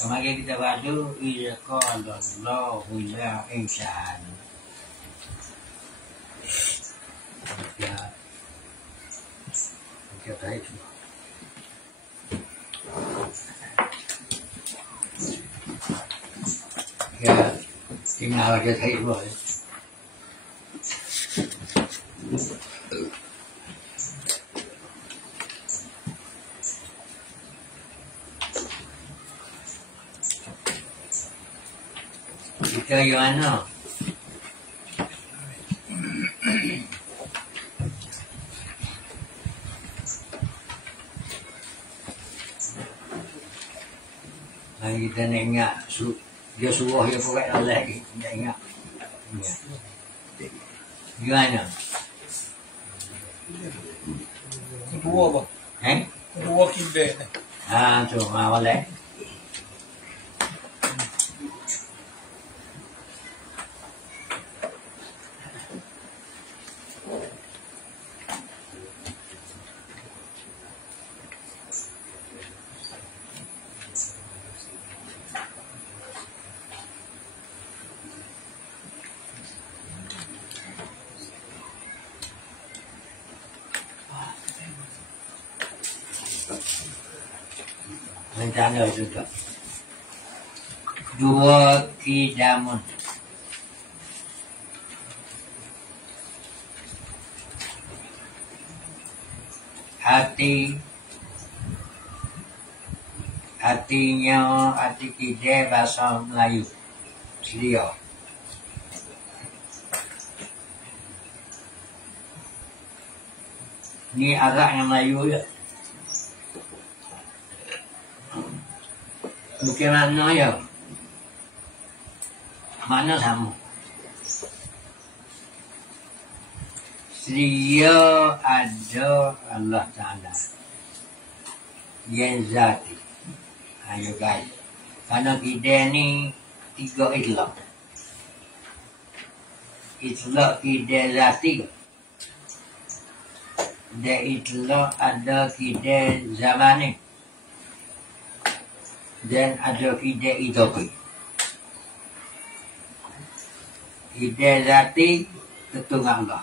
Kemarin kita baca ila qala Allahu la insan. Ya, baik. Ya, tinggal aja thấy rồi. Kita yang mana? Kita nak ingat dia suruh dia buat Allah lagi nak ingat. Gimana? Kedua apa? Kedua kibet. Tu boleh. tanda juga. Dua kidamun. Hatinya hati kide bahasa Melayu. Selia. Ni agak yang Melayu ya. Bukan mana ya. Mana sama. Selia ada Allah Ta'ala. Yang zati. Ayo guys. Karena kita ni 3 itlaq. Itlaq kita zati. Dan itlaq ada kita zamani. Dan ada kita idafi. Kita zati ketunggal Allah.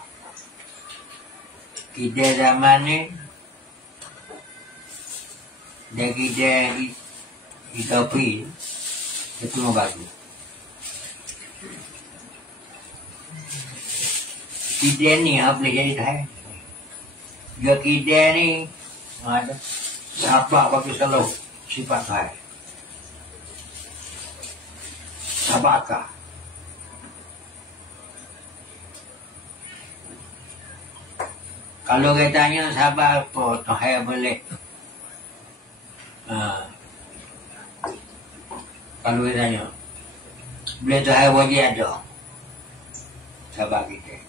Kita zamani dan kita idafi ketunggal bagus. Kita ni apa boleh jadi dah? Dia kita ni ada sahabat bagi selalu sifat saya. Sahabatkah? Kalau kita tanya sahabat apa, saya boleh. Kalau kita tanya, boleh tu saya wajib ada. Sahabat kita.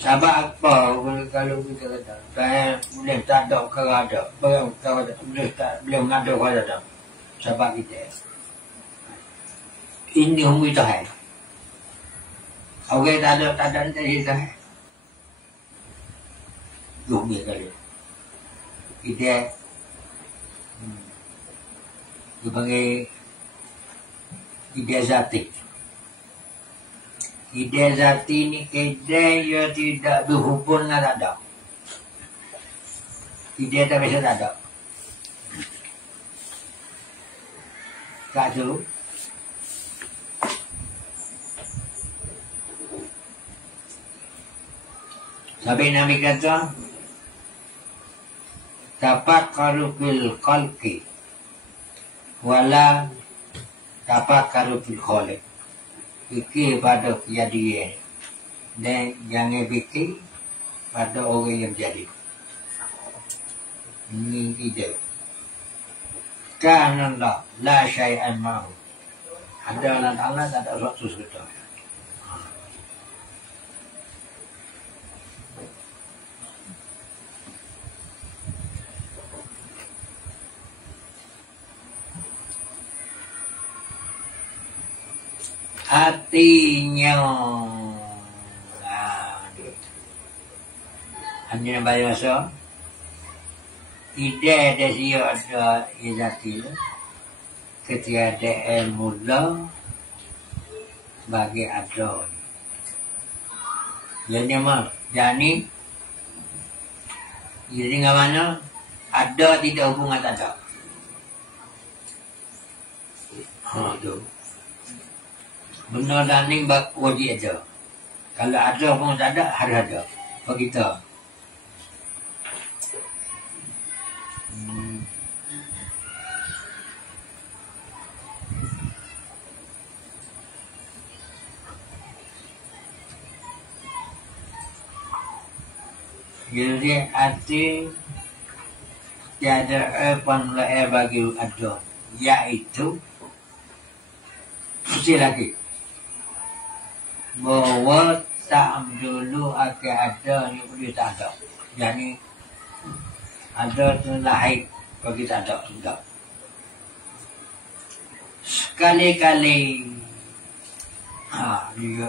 Sahabat apa kalau kita kata, saya boleh tak ada kalau ada. Boleh mengada kalau ada. Sahabat kita. Ini humi tu hai. Orang tak ada dari saya. Humi kali. Kita dipanggil ide zati. Ide zati ni ide yang tidak berhubung dengan tak ada. Ide tak bisa tak ada. Tak tu. Sampai Nabi kata, tafakkaru fil khalqi wala tafakkaru fil khaliq. Fikir pada kejadian dan jangan fikir pada orang yang jadi. Ini ide. Karena Allah la syai'an ma'hu. Ada Allah tak ada sesuatu sesuatu. Hatinya hanya bahasa ide ada dia ada izati ketika ada ilmu bagi ada jadi apa jadi mana ada tidak hubungan tak ada tu benar dan ni wajib aja. Kalau ada pun tak ada, harus ada. Begitu. Jadi arti tiada apa bagi ada, yaitu mesti lagi. Bahwa tak dulu ada ni boleh tak ada. Jadi ada tu lahir bagi tak ada tidak. Sekali-kali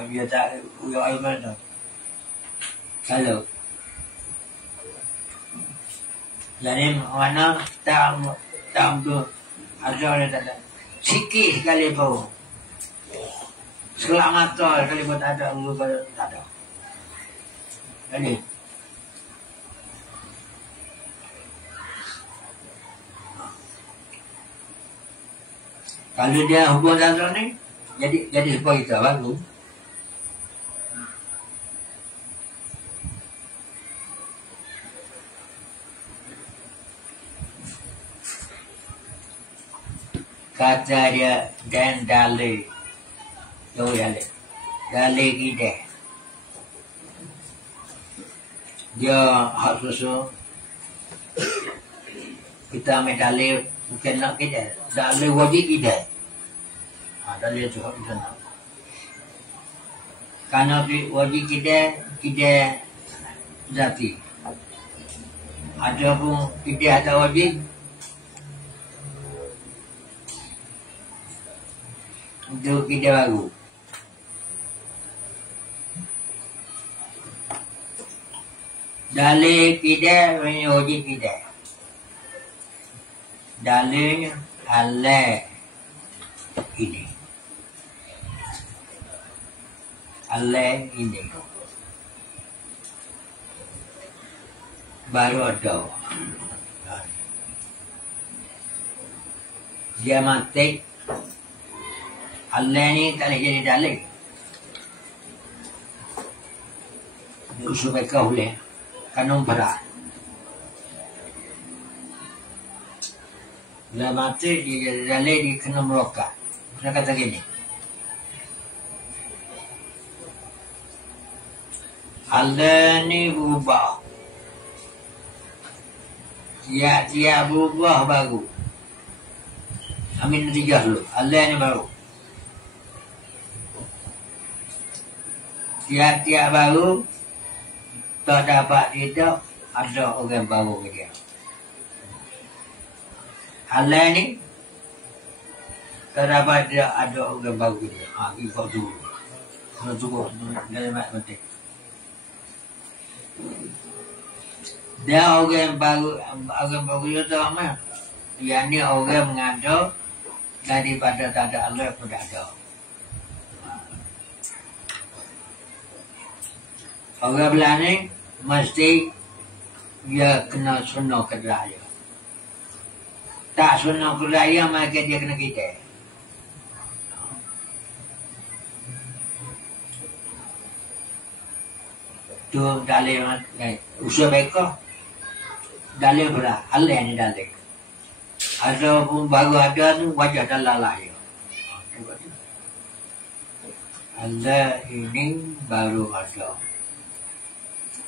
dia tak uyak mana. Kalau jadi mana tak dulu ada tak ada. Sikit sekali pun. Selamat tol kali buat ada ulu tak ada. Jadi Kalau dia hukum dasar ni, jadi sebuah kita baru. Kata dia dan dalil. Jauh dalil. Dalil kita. Dia hak susu. Kita ambil dalil bukan nak kita. Dalil wajib kita. Dalil tu hak kita nak. Karena wajib kita zati. Ada pun kita ada wajib. Itu kita baru. Dalil kita wajib kita. Dalilnya Allah ini. Allah ini. Baru ada. Dia mati. Allah ni tak boleh jadi dalil. Usul mereka boleh. Kanun berat. Bila mati, dia jadi dalil, dia kena merokat. Saya kata gini. Allah ni berubah. Tiap-tiap berubah baru. Amin natijah dulu. Allah ni baru. Tiap-tiap baru tak dapat tidak ada orang baru ke dia. Allah ni tak dapat tidak ada orang baru ke dia. Ikut dulu. Kalau cukup dalam mati. Dia orang baru itu tak apa. Yang ni orang mengada daripada tak ada Allah pun tak ada. Orang belah ni mesti dia kena sunnah ke raya. Tak sunnah ke raya maka dia kena kita. Tu dalil usul mereka. Dalil belah. Allah ni dalil. Ada pun baru ada tu wajah dalam lahir. Allah ini baru ada.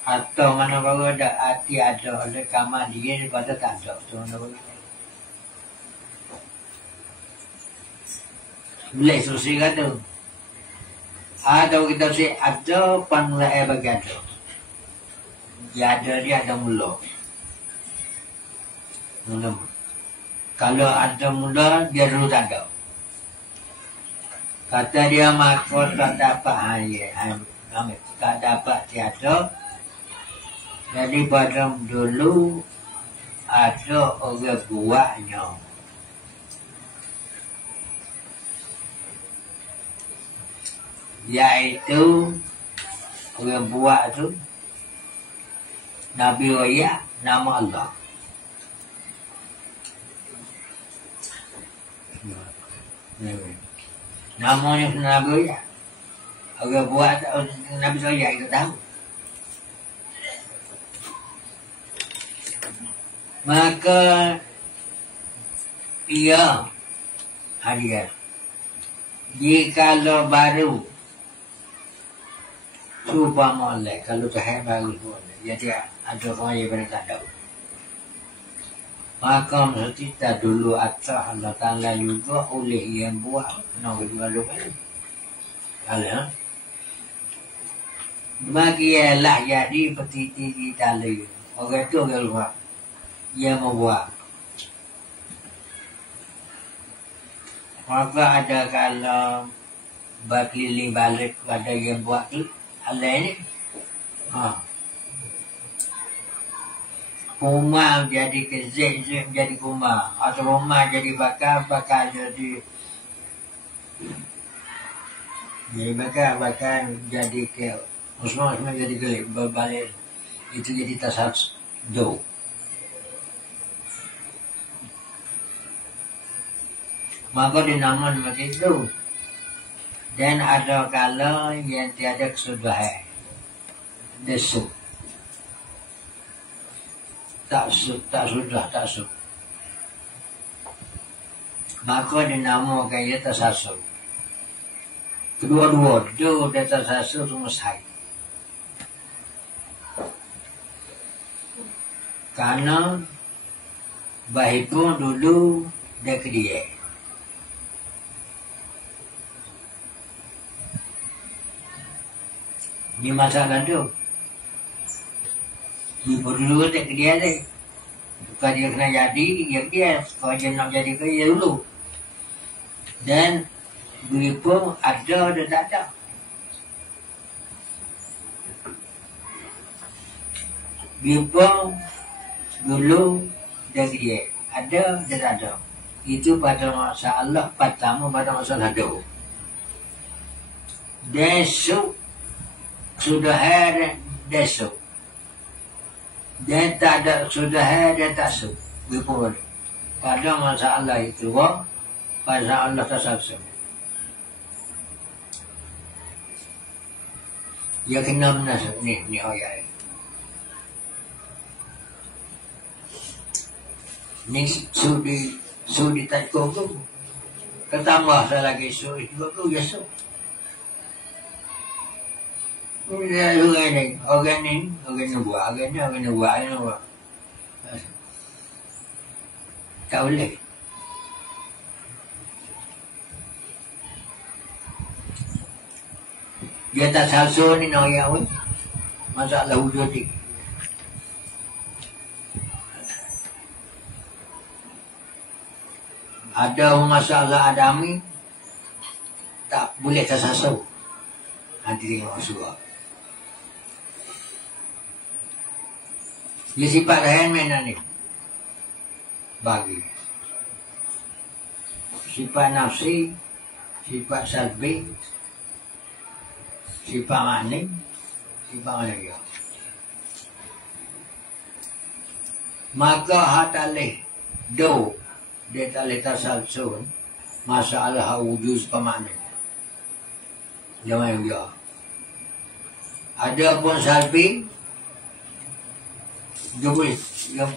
Atau mana baru ada hati ada oleh kamar dia daripada tak ada. Tu mana baru. Boleh susah kata. Ada kita say ada panulai bagi ada. Dia ada dia ada mula. Mula. Kalau ada mula dia dulu tak ada. Kata dia maka tak dapat tak dapat tiada. Jadi pada dulu ada orang buatnya. Iaitu orang buat tu Nabi Raya nama Allah. Namanya Nabi Raya. Orang buat Nabi Raya itu tahu. Maka ia hadir. Jikalau baru cuba molek, kalau cahaya baru boleh. Jadi ada orang yang benar tak tahu. Maka mesti kita dulu atas Allah Ta'ala juga oleh yang buat. Kenapa juga lupa ni? Kalau bagi ialah jadi petiti kita lagi. Orang tu orang lupa. Yang membuat. Maka ada kalau berkeliling balik pada yang buat tu, Allah ini, rumah jadi ke zek jadi rumah, atau rumah jadi bakar jadi bakar jadi ke semua jadi ke berbalik itu jadi tasat jauh. Maka dinamakan begitu. Dan ada kala yang tiada kesudahan. Desu. Tak sudah. Maka dinamakan ia tersasul. Kedua-dua dia tersasul semua saya. Karena baik pun dulu dia ke dia. Ini masalah tu. Dulu dia ke dia deh. Kalau dia kena jadi, dia. Kalau dia nak jadi ke dia dulu. Dan duit pun ada dan tak ada. Duit pun dulu dari dia ada dan tak ada. Itu pada masalah pertama pada masalah doa. Desuk sudah ada desuk. Dan tak ada sudah ada tak su. Betul. Pada masalah itu pada Allah tersabut. Ya kena benar ni ayat. Ni sudi tak kau. Ketambah lagi sudi kau Yesus. Dia orang ni buat. Tak boleh. Dia tak salso ni nak ayat pun. Masalah wujud ni. Ada masalah adami tak boleh tersalso. Nanti tengok surah. Dia sifat lain mana ni? Bagi. Sifat nafsi, sifat salbi, sifat maning, sifat mana dia. Maka hatalih do dia tak boleh tersalsun masalah wujud pemanin. Jangan dia. Ada pun salbi, dia boleh yang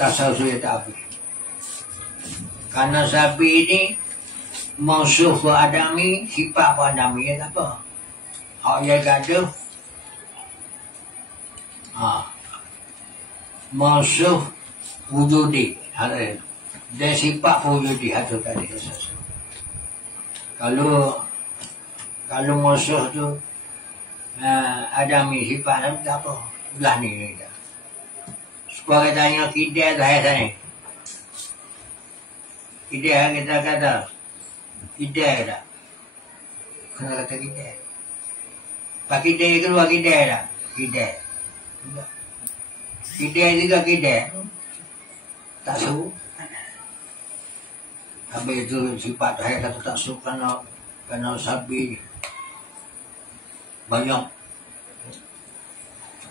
tasawuf tak apa. Karena sapi ini mausuh adami, sifat adami ya tak apa. Hak yang ada mausuh wujudi ada. Dan sifat wujudi ada tadi. Kalau mausuh tu adami sifat tak apa. Belah ni dah. Supaya tanya kidai dah sana. Kidai kita kata kidai dah. Kena kata kidai. Pak kidai keluar kidai dah. Kidai. Kidai juga kidai. Tak suruh. Habis itu sifat saya kata tak suruh kerana sabi banyak.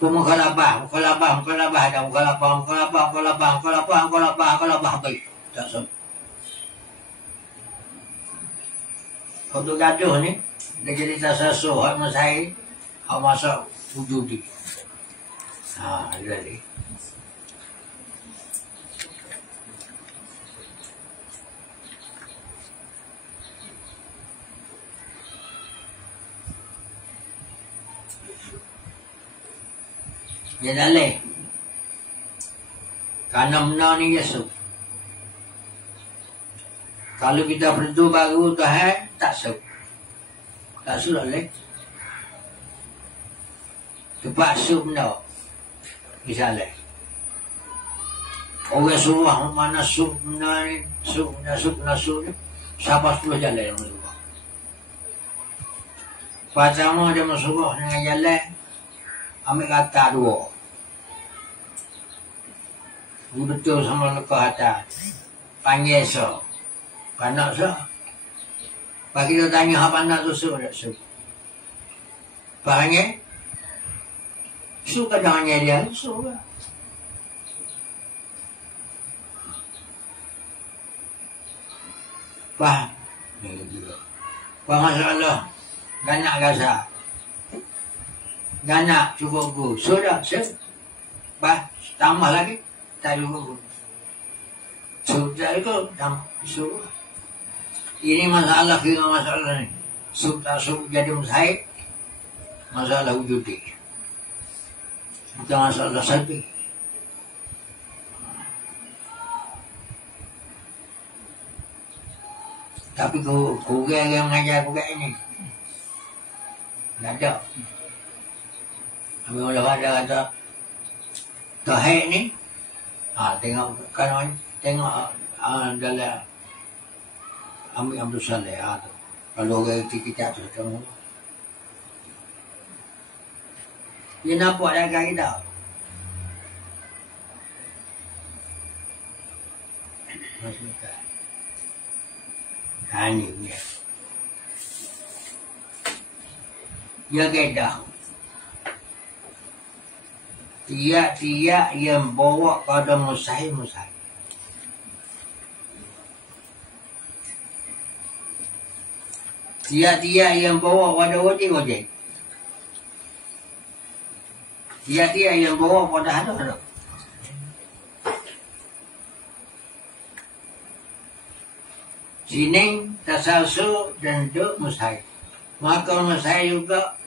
Mukhalafah ada mukhalafah baik. Tak so. Untuk gaduh ni, dia jadi tasasuh hak masai, hak masuk wujud ni. Jadi. Dia dalih. Karena benar ni Yesus. Kalau kita berdoa baru Tuhan, tak sub. Tak sub boleh. Tempat sub benar. Misalnya. Orang suruh mana sub benar ni. Sub ni. Siapa 10 jalan yang berubah. Pertama dia bersuruh dengan jalan. Ambil kata 2. Betul sama lekah atas. Panggil so. Panak so. Pak kita tanya apa panak tu so tak so. Panggil. So kadang-kadang dia so lah. Faham? Faham masalah. Ganak gasak. Ganak cukup ku. Sudah. Tambah lagi. Tak cukup ku. Sudah itu. Sudah. Ini masalah kira masalah ni. Sudah jadi mustahil. Masalah wujudi. Bukan masalah salbi. Tapi kurang yang mengajar kurang ini. Tak ada. Habis Allah ada kata, Tahir ni, tengok kan tengok dalam Amir Abdul Saleh. Kalau orang kita tu, dia nampak dalam kita. Ini dia. Dia kedah. Tiap-tiap yang bawa pada mustahil. Tiap-tiap yang bawa pada wajib. Tiap-tiap yang bawa pada hadap. Sini tasalsul dan duk mustahil. Maka mustahil juga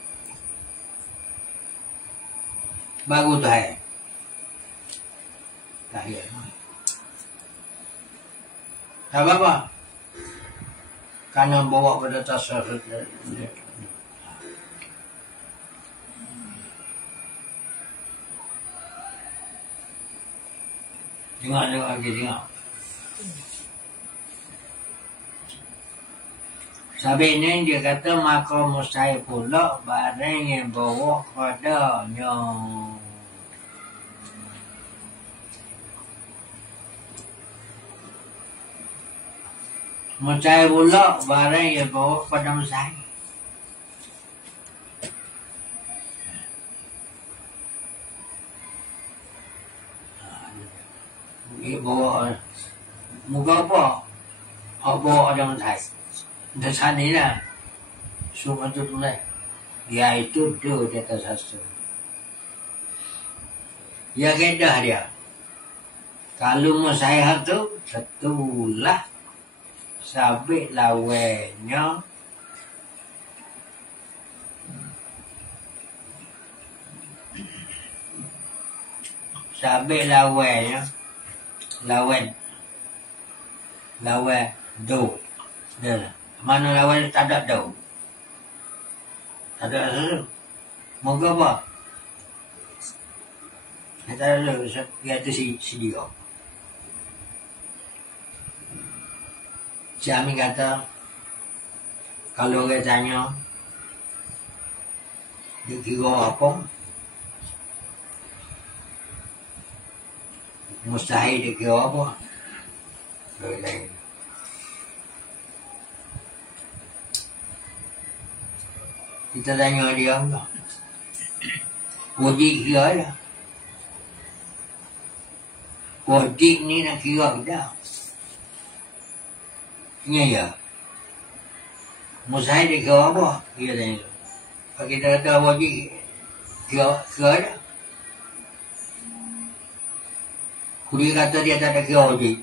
baru tahir. Tahir. Tak apa-apa. Kerana bawa pada tasalsul. Tengok lagi, tengok. Sampai ni dia kata maka mustahil pula barang yang bawa padanya. Mustahil pula barang yang bawa pada mustahil. Dia bawa muka apa? Bawa ada mustahil. Dasar ni lah. Semua tu tulis. Iaitu dia di atas sastra. Ya kedah dia. Kalau mustahil tu, setulah sabit lawannya. Sabit lawannya. Lawan do. Dia lah. Mana lawan tak ada tahu. Tak ada sesuatu. Moga apa? Tak ada sesuatu. Dia tu si dia. Si Amin kata, kalau orang tanya, dia kira apa? Mustahil dia kira apa? Lain. Kita tanya dia apa? Wajib kira lah. Wajib ni nak kira dah. Ini ya. Mustahil dia kira apa? Dia tanya. Kalau kita kata wajib kira dah. Kuliah kata dia tak ada kira wajib.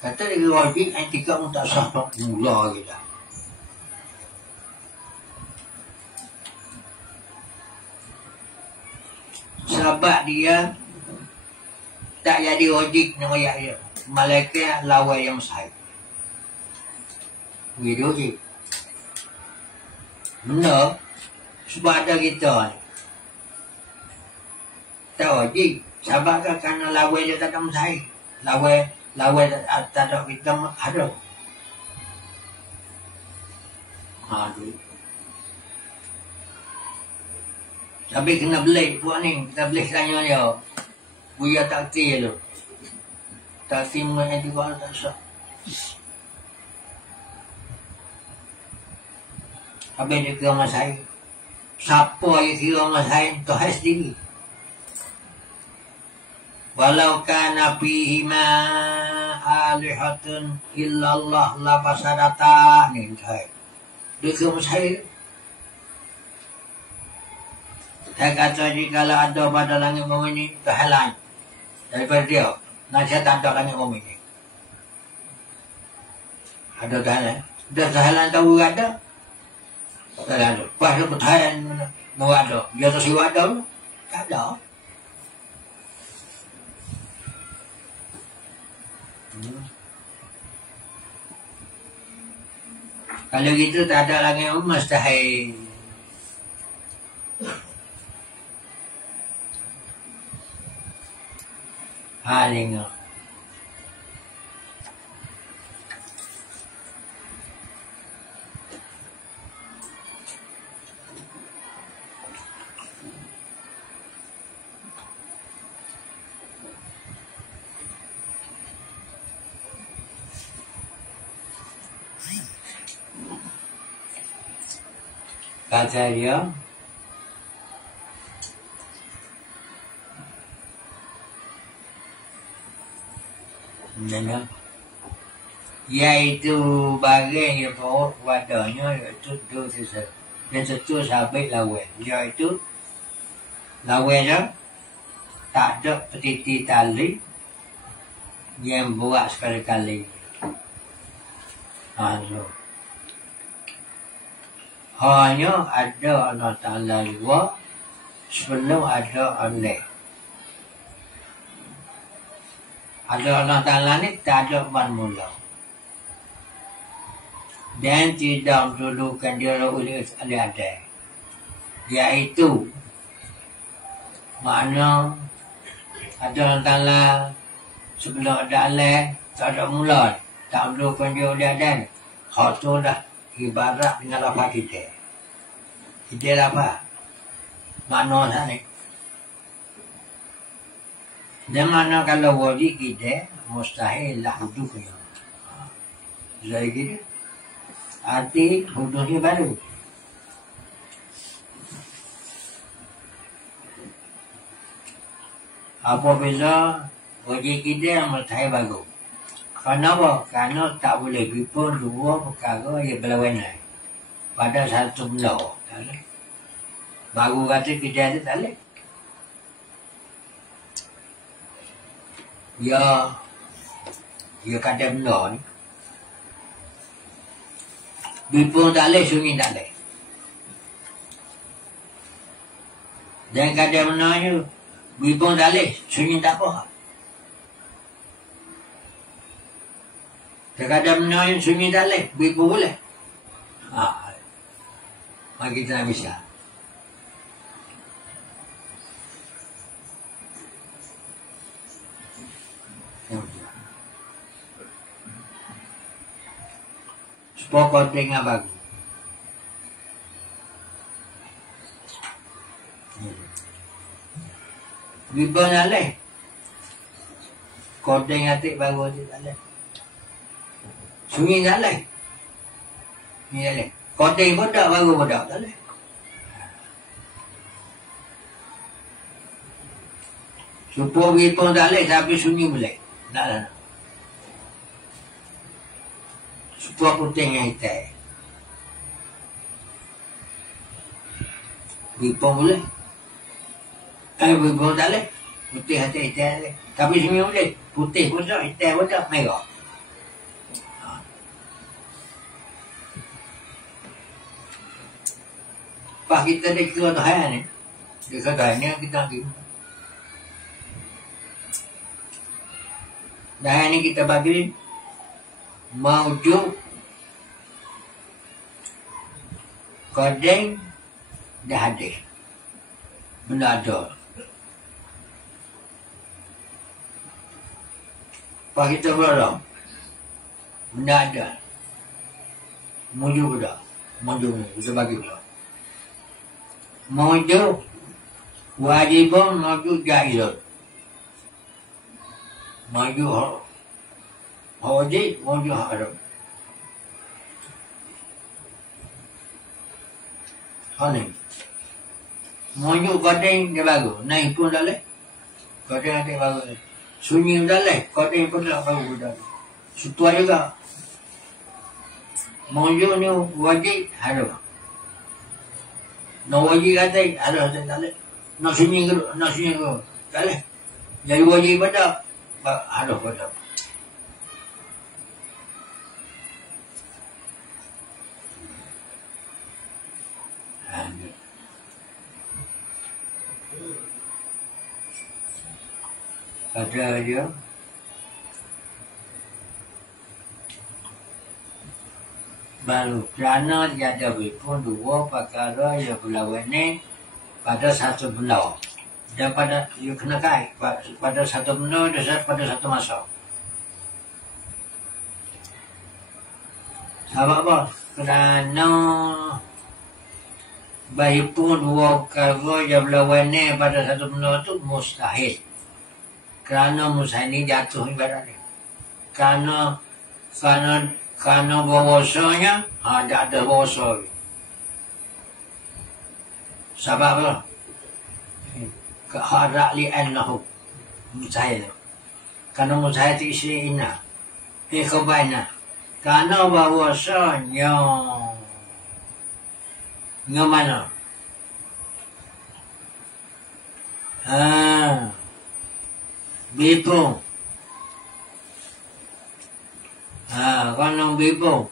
Kata dia kira wajib, etika pun tak sah mula kita. Sebab dia tak jadi wajib nama dia. Malaikat lawan yang sahih. Begitu wajib. Benar. Sebab ada kita ni. Tak wajib. Sebab kan kerana lawan dia tak ada sahih. Lawan tak ada kita ada. Aduh. Tapi kena beli buat ni. Kita beli tanya dia. Buya taktir tu. Taktir mengenai itu kalau tak sah. Habis dia kira masai. Siapa yang kira masai? Tuhan sendiri. Walau kana fihima alihatun illallah la fasadata ni thầy. Dia ke saya. Saya kata jikalau ada pada langit bumi ini kehalang daripada dia, nasihat ada langit bumi ini. Ada kehalang. Dia kehalang tahu ada. Tak ada. Pas dia bertahan mau ada. Dia tu siwa ada. Tak ada. Kalau gitu tak ada lagi mustahil. Tengok. Kata dia, iaitu bagian yang perut wadahnya iaitu tu sisa. Dan satu sahabat lawan, iaitu lawannya tak ada petiti tali yang buat sekali-kali. Hanya ada Allah Ta'ala juga sebelum ada Allah. Ada Allah Ta'ala ni tak ada mula. Dan tidak mendulukan dia oleh ada. Iaitu makna ada Allah Ta'ala sebelum ada Allah tak ada mula. Tak mendulukan dia oleh ada. Kau tu dah ibarat dengan apa kita. Kita apa? Makna sana. Dan mana kalau wajib kita mustahil lah hudufnya. Jadi gitu. Arti hudufnya baru. Apabila wajib kita mustahil baru. Kenapa? Kerana tak boleh berpun dua perkara yang berlawanan pada satu benda. Baru kata kita ada tak boleh. Ya kata benda ni. Berpun tak boleh, sunyi tak boleh. Dan kata benda ni, berpun tak boleh, sunyi tak apa. Kadang benda yang sunyi tak boleh, berpun boleh. Mari kita nak bisa. Supaya kau tengah bagus. Berpun tak boleh. Kau tengah atik bagus tak boleh. Sunyi tak boleh. Ni tak boleh. Koting pun tak, baru pun tak boleh. Supaya berpun tak boleh, tapi sunyi boleh. Tak lah. Supaya kuting yang hitam. Berpun boleh. Berpun tak boleh. Putih hati hitam boleh. Tapi sunyi boleh. Putih pun tak, hitam pun tak, merah. Pas kita ada kira Tuhan ni, dia kata ni kita pergi. Dan ni kita bagi mawjud kodeng dah hadis. Benda ada. Pas kita berdoa, benda ada. Mawjud berdoa. Mawjud kita bagi berdoa. Mawjud wajibun, mawjud jaizun. Mawjud wajib, mawjud haram. Hanim. Mawjud kodeng dia bagus. Naik pun tak boleh. Kodeng dia bagus. Sunyi tak boleh. Kodeng pun tak bagus dah. Sutua juga. Monjo ni wajib ada. No wajib kata ada tak ada. Nak sunyi ke tak boleh. Jadi wajib pada ada pada. Kata dia baru kerana tiada pun dua perkara yang berlawan ni pada satu benda dan pada you kena kait pada satu benda dan pada satu masa. Sebab apa? Kerana baik pun dua perkara yang berlawan ni pada satu benda tu mustahil. Kerana mustahil ni jatuh ibarat ni. Kerana bahawasanya tak ada bahawasa. Sebab apa? Keharak li'annahu mustahil. Kerana mustahil itu isi inna. Kebaina. Kerana bahawasanya mana? Bipung. Kalau bipung.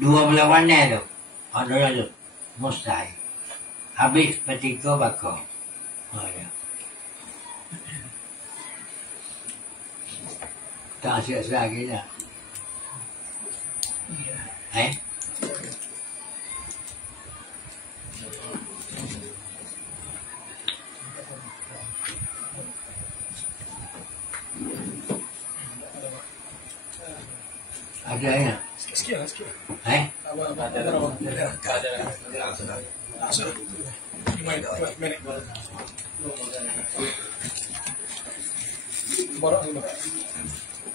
Dua berlawanan tu. Ada tu. Mustahil. Habis petiga bakar. Ya. Tak asyik lagi dah. Ada ya? Sikit.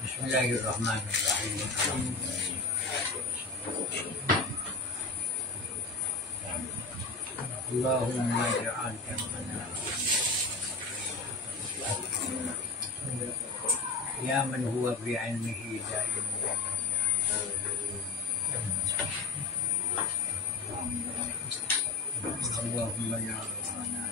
Bismillahirrahmanirrahim. Allahumma ja'al jam'ana ya man huwa bi'ilmihi da'im. Allahumma ya Rabbana